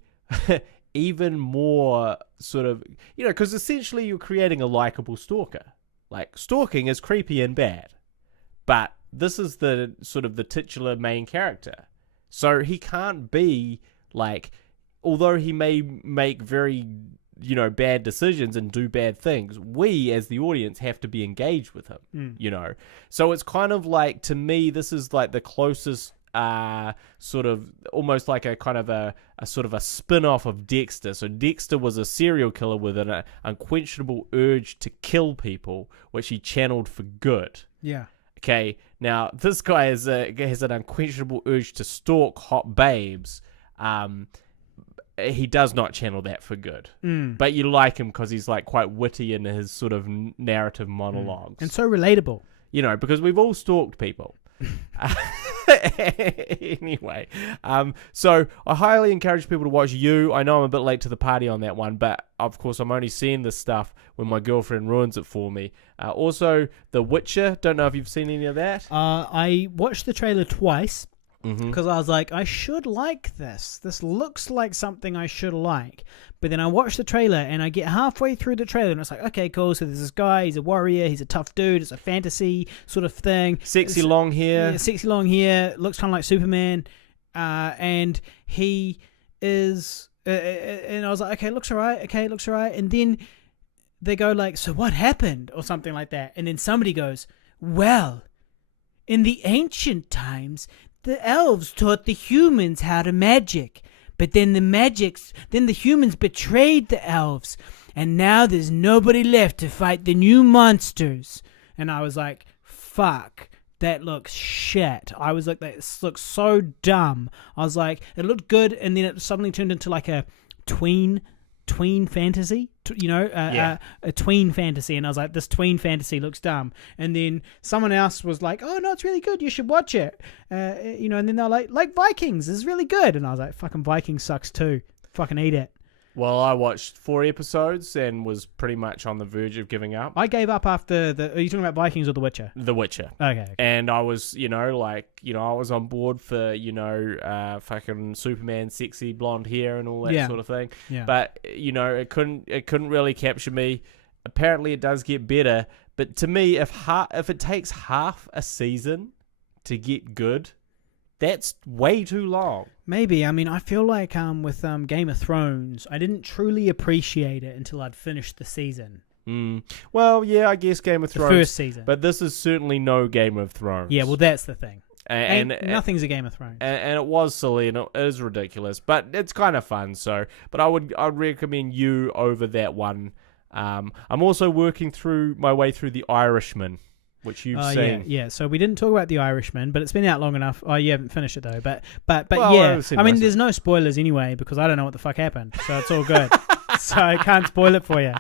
even more sort of, you know, because essentially you're creating a likable stalker. Like, stalking is creepy and bad, but this is the sort of the titular main character. So he can't be like, although he may make very, you know, bad decisions and do bad things, we as the audience have to be engaged with him, you know. So it's kind of like, to me, this is like the closest sort of almost like a kind of a sort of a spin-off of Dexter. So Dexter was a serial killer with an unquenchable urge to kill people, which he channeled for good. Yeah. Okay, now this guy has an unquenchable urge to stalk hot babes. He does not channel that for good. But you like him because he's like quite witty in his sort of narrative monologues. And so relatable. You know, because we've all stalked people. Anyway, so I highly encourage people to watch You. I know I'm a bit late to the party on that one, but of course I'm only seeing this stuff when my girlfriend ruins it for me. Also, The Witcher. Don't know if you've seen any of that. I watched the trailer twice Mm-hmm. because I was like, I should like this. This looks like something I should like. But then I watched the trailer and I get halfway through the trailer and it's like, okay, cool. So there's this guy, he's a warrior, he's a tough dude, it's a fantasy sort of thing. Sexy long hair. Yeah, sexy long hair, looks kind of like Superman. And he is, and I was like, okay, looks alright. And then they go like, so what happened? Or something like that. And then somebody goes, well, in the ancient times, the elves taught the humans how to magic. But then the humans betrayed the elves. And now there's nobody left to fight the new monsters. And I was like, fuck, that looks shit. I was like, that looks so dumb. I was like, it looked good, and then it suddenly turned into like a tween fantasy, a tween fantasy, and I was like, this tween fantasy looks dumb. And then someone else was like, oh no, it's really good, you should watch it, and then they're like Vikings is really good, and I was like, fucking Vikings sucks too, fucking eat it. Well, I watched 4 episodes and was pretty much on the verge of giving up. I gave up after are you talking about Vikings or The Witcher? The Witcher. Okay. And I was, I was on board for, fucking Superman, sexy blonde hair and all that sort of thing. Yeah. But, it couldn't really capture me. Apparently it does get better. But to me, if it takes half a season to get good, that's way too long. Maybe. I mean, I feel like with Game of Thrones, I didn't truly appreciate it until I'd finished the season. Well, yeah, I guess Game of Thrones. The first season. But this is certainly no Game of Thrones. Yeah, well, that's the thing. And nothing's a Game of Thrones. And it was silly and it is ridiculous, but it's kind of fun. So, but I'd recommend you over that one. I'm also working my way through The Irishman, which you've seen. Yeah. So we didn't talk about The Irishman, but it's been out long enough. Oh, you haven't finished it though. But well, yeah. I mean, there's no spoilers anyway because I don't know what the fuck happened, so it's all good. So I can't spoil it for you.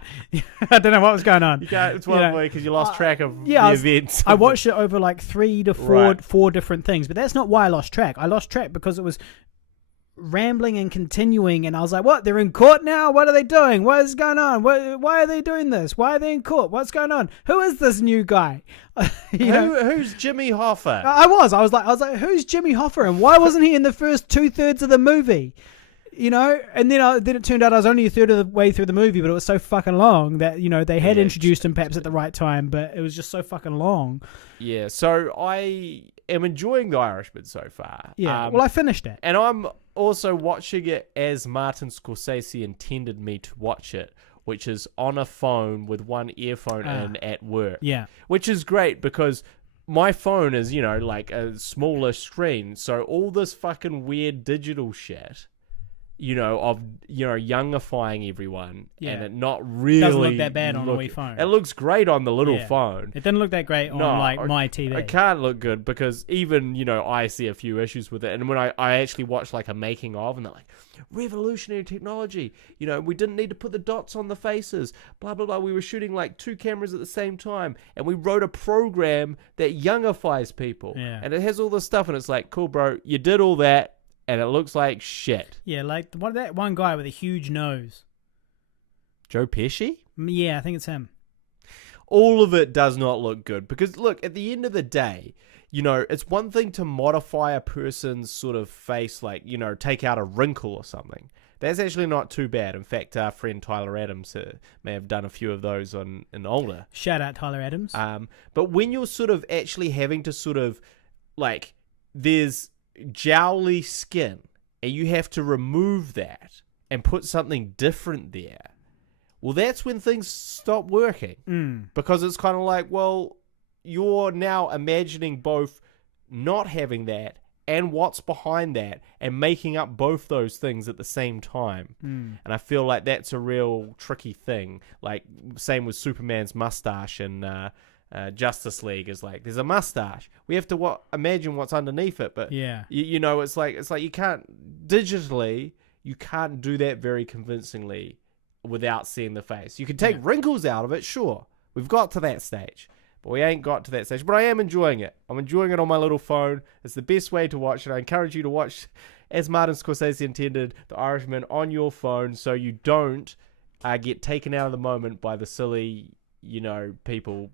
I don't know what was going on. You can't. It's one way because you lost track of the events. I watched it over like 3 to 4 different things, but that's not why I lost track. I lost track because it was rambling and continuing, and I was like, what, they're in court now? What are they doing? What is going on? Why are they doing this? Why are they in court? What's going on? Who is this new guy? Who's Jimmy Hoffa? I was like, who's Jimmy Hoffa, and why wasn't he in the first 2/3 of the movie? And then it turned out I was only a third of the way through the movie, but it was so fucking long that they had introduced him perhaps at the right time, but it was just so fucking long. Yeah, so I am enjoying The Irishman so far. Yeah, well, I finished it, and I'm also watching it as Martin Scorsese intended me to watch it, which is on a phone with one earphone in at work. Yeah, which is great because my phone is like a smaller screen, so all this fucking weird digital shit. Youngifying everyone, and it not really doesn't look that bad on a wee phone. It looks great on the little phone. It didn't look that great on my TV. It can't look good because even I see a few issues with it, and when I actually watch like a making of, and they're like, revolutionary technology. We didn't need to put the dots on the faces. Blah blah blah. We were shooting like 2 cameras at the same time, and we wrote a program that youngifies people, and it has all this stuff, and it's like, cool, bro, you did all that. And it looks like shit. Yeah, like that one guy with a huge nose. Joe Pesci? Yeah, I think it's him. All of it does not look good. Because, look, at the end of the day, it's one thing to modify a person's sort of face, like, take out a wrinkle or something. That's actually not too bad. In fact, our friend Tyler Adams may have done a few of those in older. Shout out Tyler Adams. But when you're sort of actually having to sort of, like, there's jowly skin and you have to remove that and put something different there, well, that's when things stop working. Because it's kind of like, well, you're now imagining both not having that and what's behind that and making up both those things at the same time. And I feel like that's a real tricky thing. Like, same with Superman's mustache and Justice League is like, there's a mustache. We have to imagine what's underneath it, but it's like you can't digitally. You can't do that very convincingly without seeing the face. You can take wrinkles out of it, sure. We've got to that stage, but we ain't got to that stage. But I am enjoying it. I'm enjoying it on my little phone. It's the best way to watch it. I encourage you to watch, as Martin Scorsese intended, The Irishman on your phone, so you don't get taken out of the moment by the silly. People,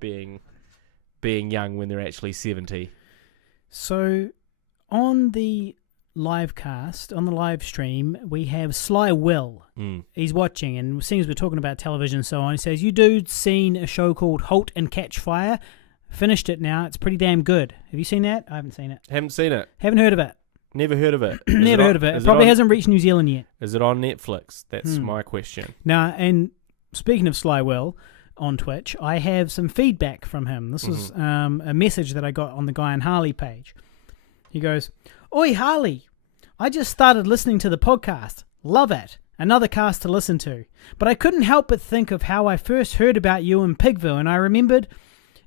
being young when they're actually 70. So, on the live cast, on the live stream, we have Sly Will. He's watching, and seeing as we're talking about television and so on, he says, you dudes seen a show called Halt and Catch Fire? Finished it now. It's pretty damn good. Have you seen that? I haven't seen it. Haven't seen it. Haven't heard of it. Never heard of it. Never heard of it. It probably hasn't reached New Zealand yet. Is it on Netflix? That's my question. Now, and speaking of Sly Will, on Twitch, I have some feedback from him. This was a message that I got on the Guy and Harley page. He goes, Oi Harley, I just started listening to the podcast. Love it. Another cast to listen to. But I couldn't help but think of how I first heard about you in Pigville, and I remembered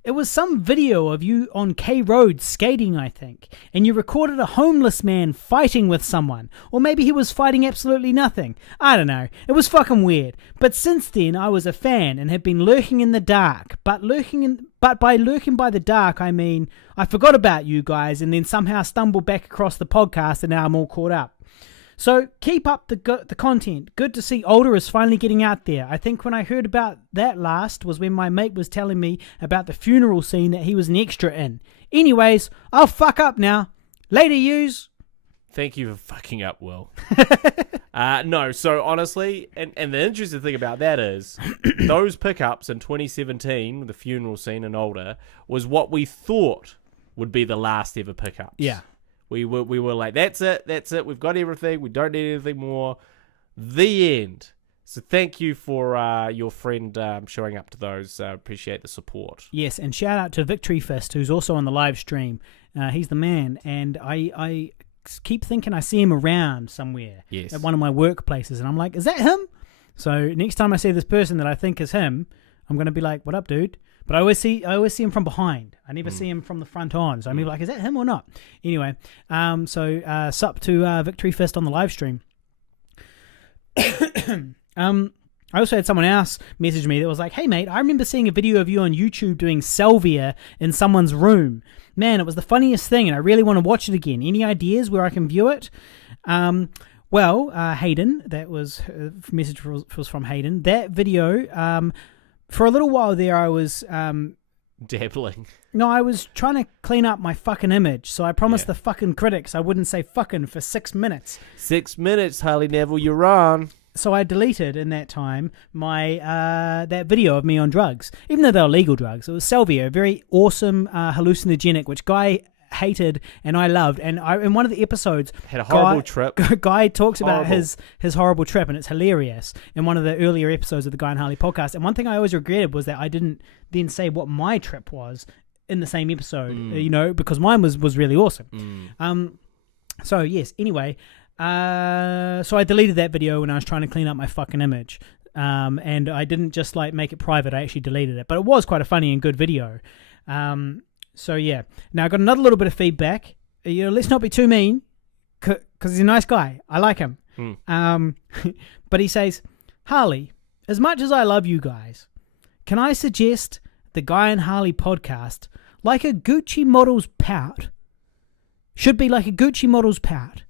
it was some video of you on K Road skating, I think, and you recorded a homeless man fighting with someone, or maybe he was fighting absolutely nothing. I don't know. It was fucking weird. But since then, I was a fan and have been lurking in the dark. But by lurking by the dark, I mean I forgot about you guys and then somehow stumbled back across the podcast, and now I'm all caught up. So keep up the content. Good to see Older is finally getting out there. I think when I heard about that last was when my mate was telling me about the funeral scene that he was an extra in. Anyways, I'll fuck up now. Later, yous. Thank you for fucking up, Will. No, so honestly, and the interesting thing about that is those pickups in 2017, the funeral scene in Older, was what we thought would be the last ever pickups. Yeah. We were like, that's it, we've got everything, we don't need anything more. The end. So thank you for your friend showing up to those. Appreciate the support. Yes, and shout out to Victory Fist, who's also on the live stream. He's the man, and I keep thinking I see him around somewhere at one of my workplaces, and I'm like, is that him? So next time I see this person that I think is him, I'm gonna be like, what up, dude? But I always see him from behind. I never see him from the front on. So I'm like, is that him or not? Anyway, so sup to Victory Fist on the live stream. I also had someone else message me that was like, hey mate, I remember seeing a video of you on YouTube doing salvia in someone's room. Man, it was the funniest thing, and I really want to watch it again. Any ideas where I can view it? Well, Hayden, that was message was from Hayden. That video, for a little while there, I was dabbling. No, I was trying to clean up my fucking image, so I promised the fucking critics I wouldn't say fucking for 6 minutes. 6 minutes, Harley Neville, you're on. So I deleted in that time my that video of me on drugs, even though they were legal drugs. It was salvia, a very awesome hallucinogenic, which Guy hated and I loved. And in one of the episodes, had a horrible trip. Guy talks about his horrible trip, and it's hilarious in one of the earlier episodes of the Guy and Harley podcast. And one thing I always regretted was that I didn't then say what my trip was in the same episode, because mine was really awesome. So yes, anyway. So I deleted that video when I was trying to clean up my fucking image. And I didn't just like make it private, I actually deleted it. But it was quite a funny and good video. So yeah. Now I got another little bit of feedback. Let's not be too mean, because he's a nice guy. I like him. But he says, Harley, as much as I love you guys, can I suggest the Guy and Harley podcast, like a Gucci model's pout, should be like a Gucci model's pout.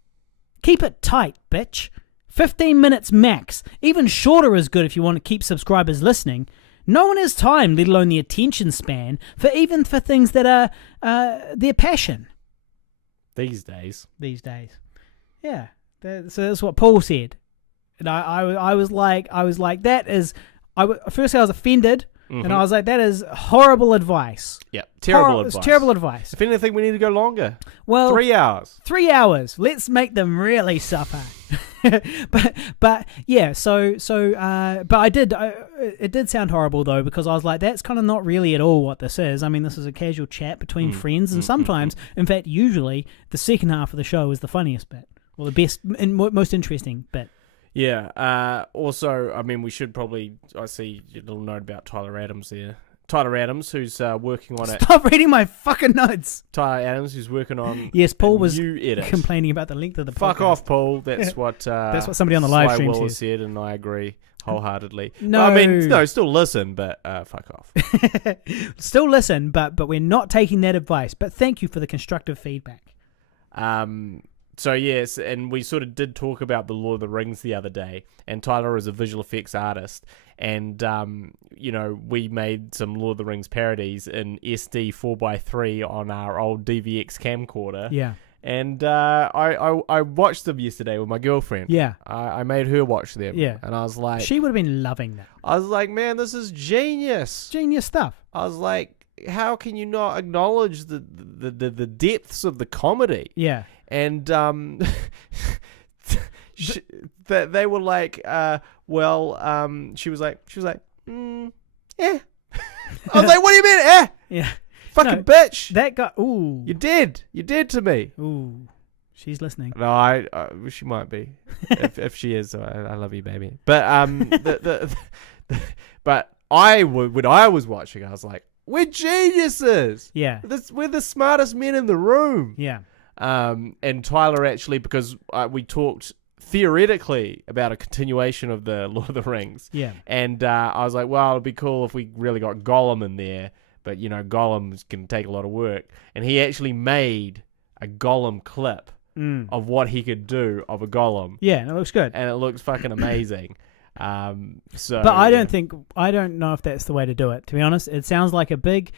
Keep it tight, bitch. 15 minutes max. Even shorter is good if you want to keep subscribers listening. No one has time, let alone the attention span, for things that are their passion. These days. Yeah. So that's what Paul said. And I was like, firstly I was offended. And I was like, that is horrible advice. Yeah, terrible advice. It's terrible advice. If anything, we need to go longer. Well, 3 hours. 3 hours. Let's make them really suffer. but yeah, but it did sound horrible though, because I was like, that's kind of not really at all what this is. I mean, this is a casual chat between friends, and sometimes, in fact, usually, the second half of the show is the funniest bit, or the best and most interesting bit. Yeah. Also, I mean, we should probably. I see a little note about Tyler Adams there. Tyler Adams, who's working on it. Stop reading my fucking notes. Tyler Adams, who's working on. Yes, Paul was new edit. Complaining about the length of the podcast. Fuck off, Paul. That's what. That's what somebody on the live stream Sly Will said, and I agree wholeheartedly. No, I mean, no, still listen, but fuck off. Still listen, but we're not taking that advice. But thank you for the constructive feedback. So yes, and we sort of did talk about the Lord of the Rings the other day, and Tyler is a visual effects artist, and we made some Lord of the Rings parodies in SD 4x3 on our old DVX camcorder. Yeah. And I watched them yesterday with my girlfriend. Yeah. I made her watch them. Yeah. And I was like, she would have been loving that. I was like, man, this is genius. Genius stuff. I was like, how can you not acknowledge the depths of the comedy? Yeah. And they were like, she was like, yeah. I was like, what do you mean, eh? Yeah. Fucking bitch. That guy, ooh. You did to me. Ooh. She's listening. No, she might be. if she is, I love you, baby. But but when I was watching, I was like, we're geniuses. Yeah. We're the smartest men in the room. Yeah. And Tyler actually, because we talked theoretically about a continuation of the Lord of the Rings. Yeah. And I was like, well, it'd be cool if we really got Gollum in there. But, Gollum can take a lot of work. And he actually made a Gollum clip of what he could do of a Gollum. Yeah, and it looks good. And it looks fucking amazing. But I don't know if that's the way to do it, to be honest. It sounds like a big,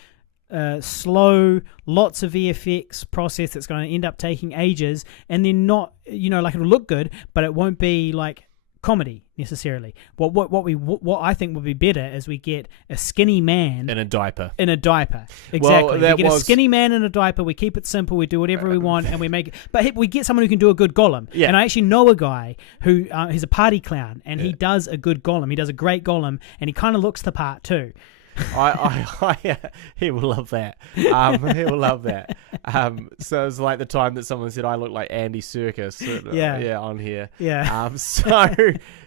slow, lots of VFX process that's going to end up taking ages, and then not, like it'll look good, but it won't be like comedy necessarily. What I think would be better is we get a skinny man in a diaper. Exactly. Well, we get a skinny man in a diaper. We keep it simple. We do whatever we want, and we make it. But we get someone who can do a good Gollum. Yeah. And I actually know a guy who he's a party clown, and he does a good Gollum. He does a great Gollum, and he kind of looks the part too. He will love that. He will love that. So it's like the time that someone said I look like Andy Serkis. On here. Yeah.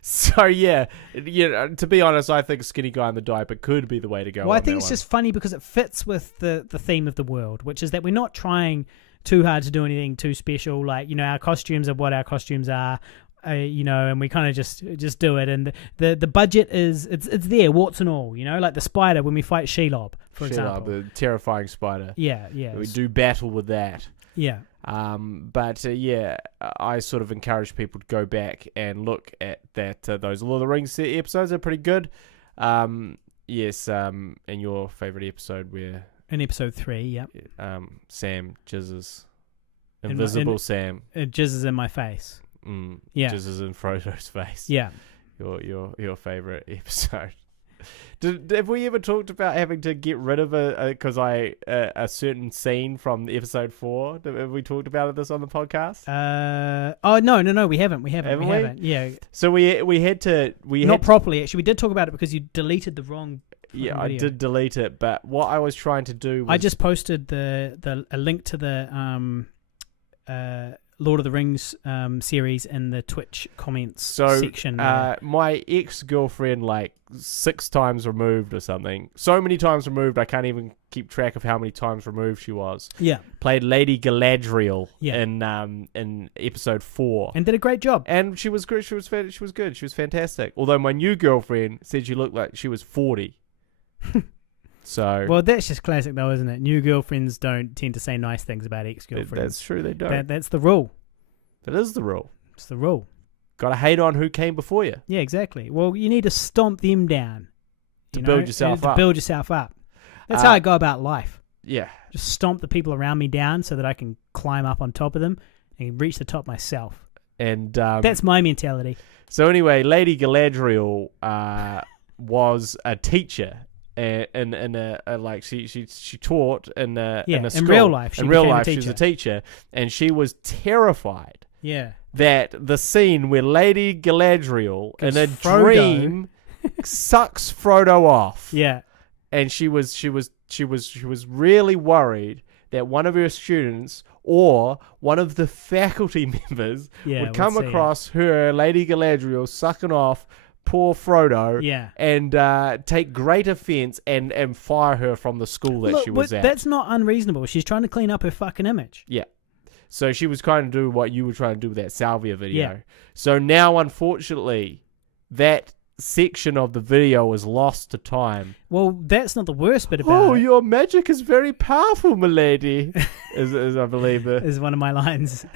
So yeah. To be honest, I think skinny guy in the diaper could be the way to go. Well, I think it's just funny because it fits with the theme of the world, which is that we're not trying too hard to do anything too special. Like, our costumes are what our costumes are. And we kind of just do it, and the budget is it's there, warts and all, like the spider when we fight Shelob, for example, the terrifying spider. Yeah. We do battle with that. Yeah. I sort of encourage people to go back and look at that. Those Lord of the Rings episodes are pretty good. And your favorite episode where in episode 3, yeah, Sam jizzes, invisible Sam, it jizzes in my face. Yeah, jizzes in Frodo's face. Yeah, your favorite episode. Have we ever talked about having to get rid of a certain scene from episode 4? Have we talked about this on the podcast? No, we haven't. We haven't. Yeah. So we had to not properly actually. We did talk about it because you deleted the wrong. Yeah, I did delete it, but what I was trying to do was I just posted a link to the Lord of the Rings series in the Twitch comments section. My ex-girlfriend, 6 times removed or something. So many times removed, I can't even keep track of how many times removed she was. Yeah. Played Lady Galadriel in episode 4. And did a great job. And she was good. She was good. She was fantastic. Although my new girlfriend said she looked like she was 40. So well, that's just classic though, isn't it? New girlfriends don't tend to say nice things about ex-girlfriends. That's true, they don't. That's the rule. That is the rule. It's the rule. Got to hate on who came before you. Yeah, exactly. Well, you need to stomp them down. To build yourself up. To build yourself up. That's how I go about life. Yeah. Just stomp the people around me down so that I can climb up on top of them and reach the top myself. And that's my mentality. So anyway, Lady Galadriel was a teacher. She taught in a school. In real life. In real life, she was a teacher, and she was terrified. Yeah. That the scene where Lady Galadriel in a dream sucks Frodo off. Yeah. And she was really worried that one of her students or one of the faculty members would come across her, Lady Galadriel, sucking off poor Frodo, and take great offense and fire her from the school that she was at. That's not unreasonable. She's trying to clean up her fucking image. Yeah. So she was trying to do what you were trying to do with that Salvia video. Yeah. So now, unfortunately, that section of the video is lost to time. Well, that's not the worst bit about it. Oh, your magic is very powerful, milady, as I believe is one of my lines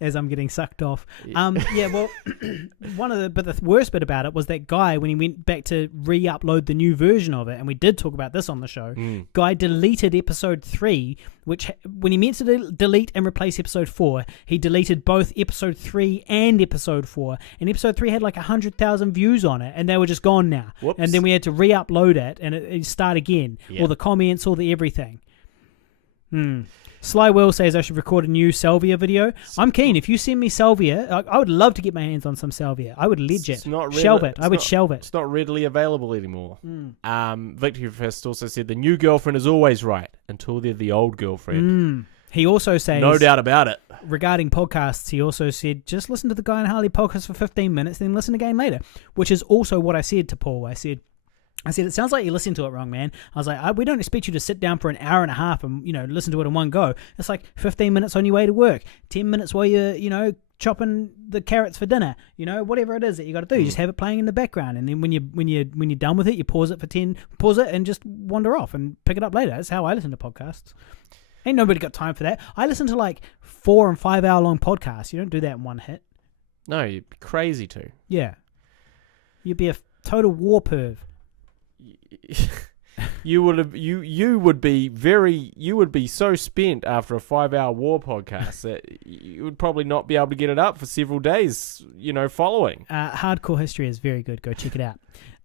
as I'm getting sucked off. Well, the worst bit about it was that guy, when he went back to re-upload the new version of it, and we did talk about this on the show, guy deleted episode 3, which when he meant to delete and replace episode 4, he deleted both episode 3 and episode 4, and episode 3 had 100,000 views on it, and they were just gone now. Whoops. And then we had to re-upload it and it start again, all the comments, all the everything. Sly Will says I should record a new salvia video. I'm keen. If you send me salvia, I would love to get my hands on some salvia. I would legit shelve it. I would shelve it. It's not readily available anymore. Victory Fest also said the new girlfriend is always right until they're the old girlfriend. He also says, no doubt about it. Regarding podcasts, he also said, just listen to the Guy and Harley podcast for 15 minutes, then listen again later, which is also what I said to Paul. I said, it sounds like you're listening to it wrong, man. I was like, we don't expect you to sit down for an hour and a half and, listen to it in one go. It's like 15 minutes on your way to work, 10 minutes while you're, chopping the carrots for dinner, whatever it is that you got to do. You just have it playing in the background. And then when you're done with it, you pause it and just wander off and pick it up later. That's how I listen to podcasts. Ain't nobody got time for that. I listen to like 4 and 5 hour long podcasts. You don't do that in one hit. No, you'd be crazy to. Yeah. You'd be a total war perv. You would be so spent after a 5-hour war podcast that you would probably not be able to get it up for several days, following. Hardcore History is very good. Go check it out.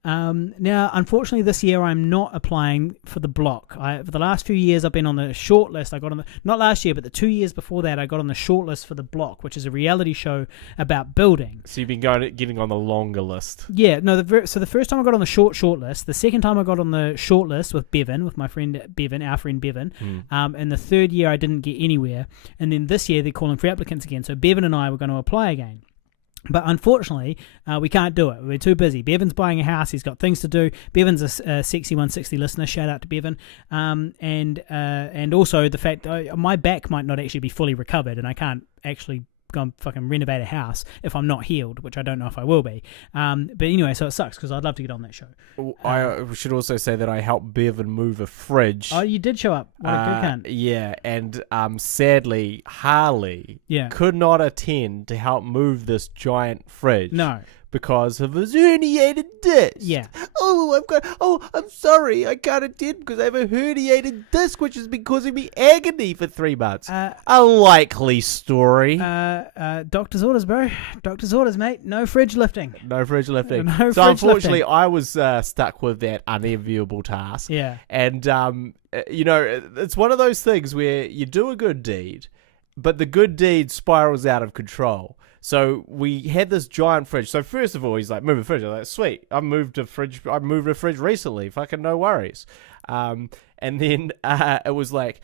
Now, unfortunately, this year I'm not applying for the block. For the last few years, I've been on the short list. I got on not last year, but the 2 years before that, I got on the short list for the block, which is a reality show about building. So you've been getting on the longer list. Yeah, no. So the first time I got on the short list, the second time I got on the short list with my friend Bevan, our friend Bevan, and the third year I didn't get anywhere, and then this year they're calling for applicants again. So Bevan and I were going to apply again. But unfortunately, we can't do it. We're too busy. Bevan's buying a house. He's got things to do. Bevan's a Sexy 160 listener. Shout out to Bevan. And also the fact my back might not actually be fully recovered, and I can't actually go and fucking renovate a house if I'm not healed, which I don't know if I will be. But anyway, so it sucks because I'd love to get on that show. I should also say that I helped Bevan move a fridge. Oh, you did show up. What a good cunt. Yeah, and sadly, Harley could not attend to help move this giant fridge. No. Because of his herniated disc. Yeah. I'm sorry, I can't attend because I have a herniated disc, which has been causing me agony for 3 months. A likely story. Doctor's orders, bro. Doctor's orders, mate. No fridge lifting. So unfortunately, I was stuck with that unenviable task. Yeah. And, it's one of those things where you do a good deed, but the good deed spirals out of control. So we had this giant fridge. So first of all, he's like, move a fridge. I'm like, sweet. I moved a fridge recently. Fucking no worries. And then it was like,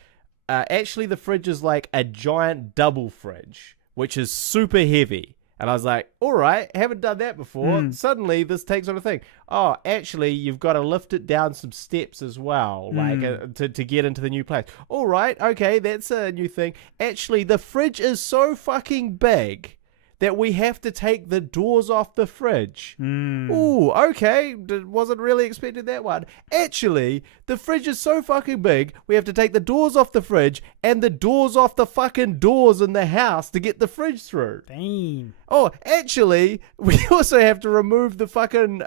actually the fridge is like a giant double fridge, which is super heavy. And I was like, all right, haven't done that before. Suddenly this takes on a thing. Oh, actually, you've got to lift it down some steps as well, like to get into the new place. All right, okay, that's a new thing. Actually, the fridge is so fucking big that we have to take the doors off the fridge. Ooh, okay. Wasn't really expecting that one. Actually, the fridge is so fucking big, we have to take the doors off the fridge and the doors off the fucking doors in the house to get the fridge through. Damn. Oh, actually, we also have to remove the fucking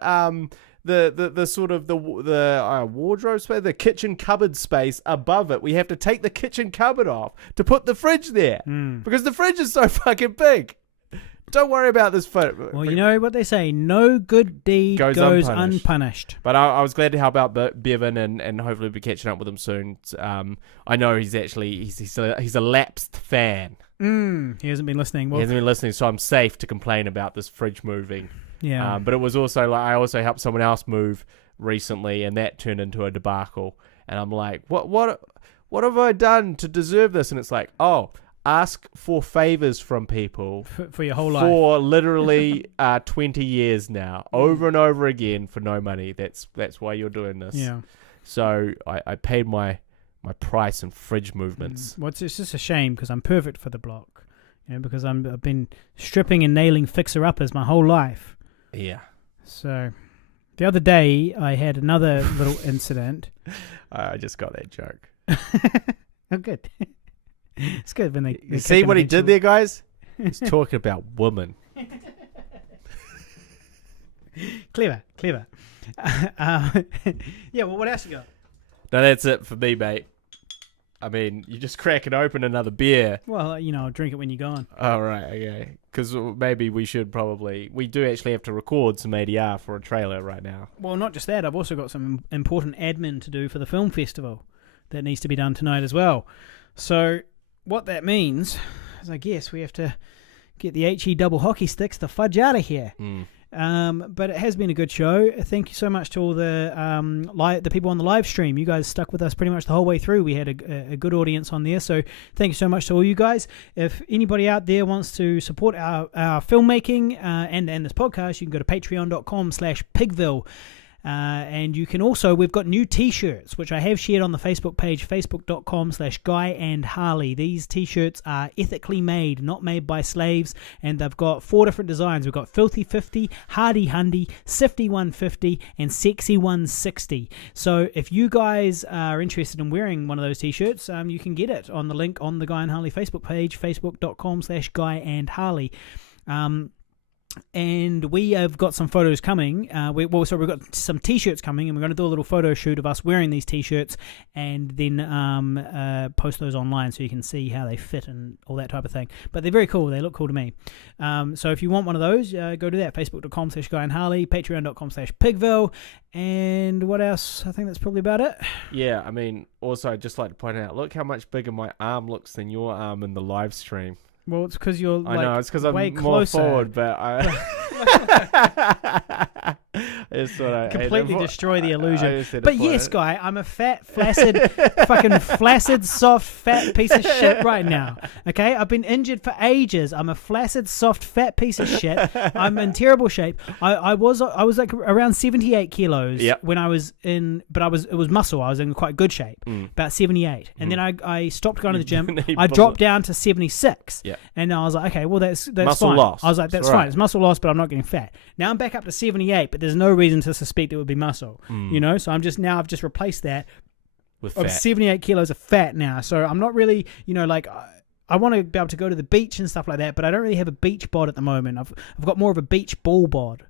the sort of the wardrobe space, the kitchen cupboard space above it. We have to take the kitchen cupboard off to put the fridge there because the fridge is so fucking big. Don't worry about this photo. Well, you know what they say, no good deed goes unpunished. But I was glad to help out Bevan and hopefully be catching up with him soon. I know he's a lapsed fan. He hasn't been listening. He hasn't been listening, so I'm safe to complain about this fridge moving. Yeah. But it was also like I also helped someone else move recently, and that turned into a debacle. And I'm like, what have I done to deserve this? And it's like, ask for favors from people for your whole life. For literally 20 years now, over and over again for no money. That's why you're doing this. Yeah. So I paid my price in fridge movements. Well, it's just a shame because I'm perfect for the block. Because I've been stripping and nailing fixer-uppers my whole life. Yeah. So the other day I had another little incident. I just got that joke. Oh, good. It's good when they you see what he did there, guys? He's talking about women. Clever. Yeah, well, what else you got? No, that's it for me, mate. I mean, you're just cracking open another beer. Well, I'll drink it when you're gone. Oh, right, okay. Because maybe we do actually have to record some ADR for a trailer right now. Well, not just that. I've also got some important admin to do for the film festival that needs to be done tonight as well. So what that means is I guess we have to get the HE double hockey sticks to fudge out of here. But it has been a good show. Thank you so much to all the people on the live stream. You guys stuck with us pretty much the whole way through. We had a good audience on there, so thank you so much to all you guys. If anybody out there wants to support our filmmaking and this podcast, you can go to patreon.com/Pigville. And you can also, we've got new t-shirts, which I have shared on the Facebook page, facebook.com/GuyAndHarley. These t-shirts are ethically made, not made by slaves, and they've got 4 different designs. We've got Filthy 50, Hardy Hundy, Sifty 150, and Sexy 160. So if you guys are interested in wearing one of those t-shirts, you can get it on the link on the Guy and Harley Facebook page, facebook.com/GuyAndHarley. And we have got some photos coming. We've got some t-shirts coming, and we're going to do a little photo shoot of us wearing these t-shirts, and then post those online so you can see how they fit and all that type of thing. But they're very cool. They look cool to me. So if you want one of those, go to that, facebook.com/GuyAndHarley, patreon.com/Pigville, and what else? I think that's probably about it. Yeah, I mean, also I'd just like to point out, look how much bigger my arm looks than your arm in the live stream. Well, it's because you're I know, it's because I'm way more closer. forward, but I completely destroy the illusion. But yes, Guy, I'm a fat, flaccid, fucking flaccid, soft, fat piece of shit right now. Okay, I've been injured for ages. I'm a flaccid, soft, fat piece of shit. I'm in terrible shape. I was like around 78 kilos when I was in, but it was muscle. I was in quite good shape, about 78, and then I stopped going to the gym. I dropped down to 76. Yeah. And I was like, okay, well, that's muscle fine. Loss. I was like, that's fine. It's muscle loss, but I'm not getting fat. Now I'm back up to 78, but there's no reason to suspect it would be muscle. You know, so I've just replaced that with fat. 78 kilos of fat now. So I'm not really, you know, like I want to be able to go to the beach and stuff like that, but I don't really have a beach bod at the moment. I've got more of a beach ball bod.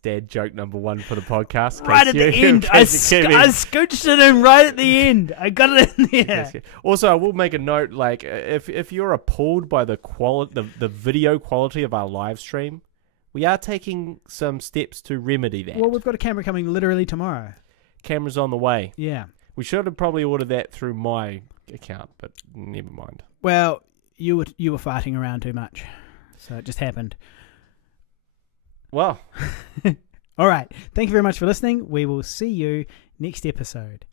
Dad joke number 1 for the podcast. Right at the end. I scooched it in right at the end. I got it in there. Also, I will make a note, like, if you're appalled by the video quality of our live stream, we are taking some steps to remedy that. Well, we've got a camera coming literally tomorrow. Camera's on the way. Yeah. We should have probably ordered that through my account, but never mind. Well, you were farting around too much, so it just happened. Well. All right. Thank you very much for listening. We will see you next episode.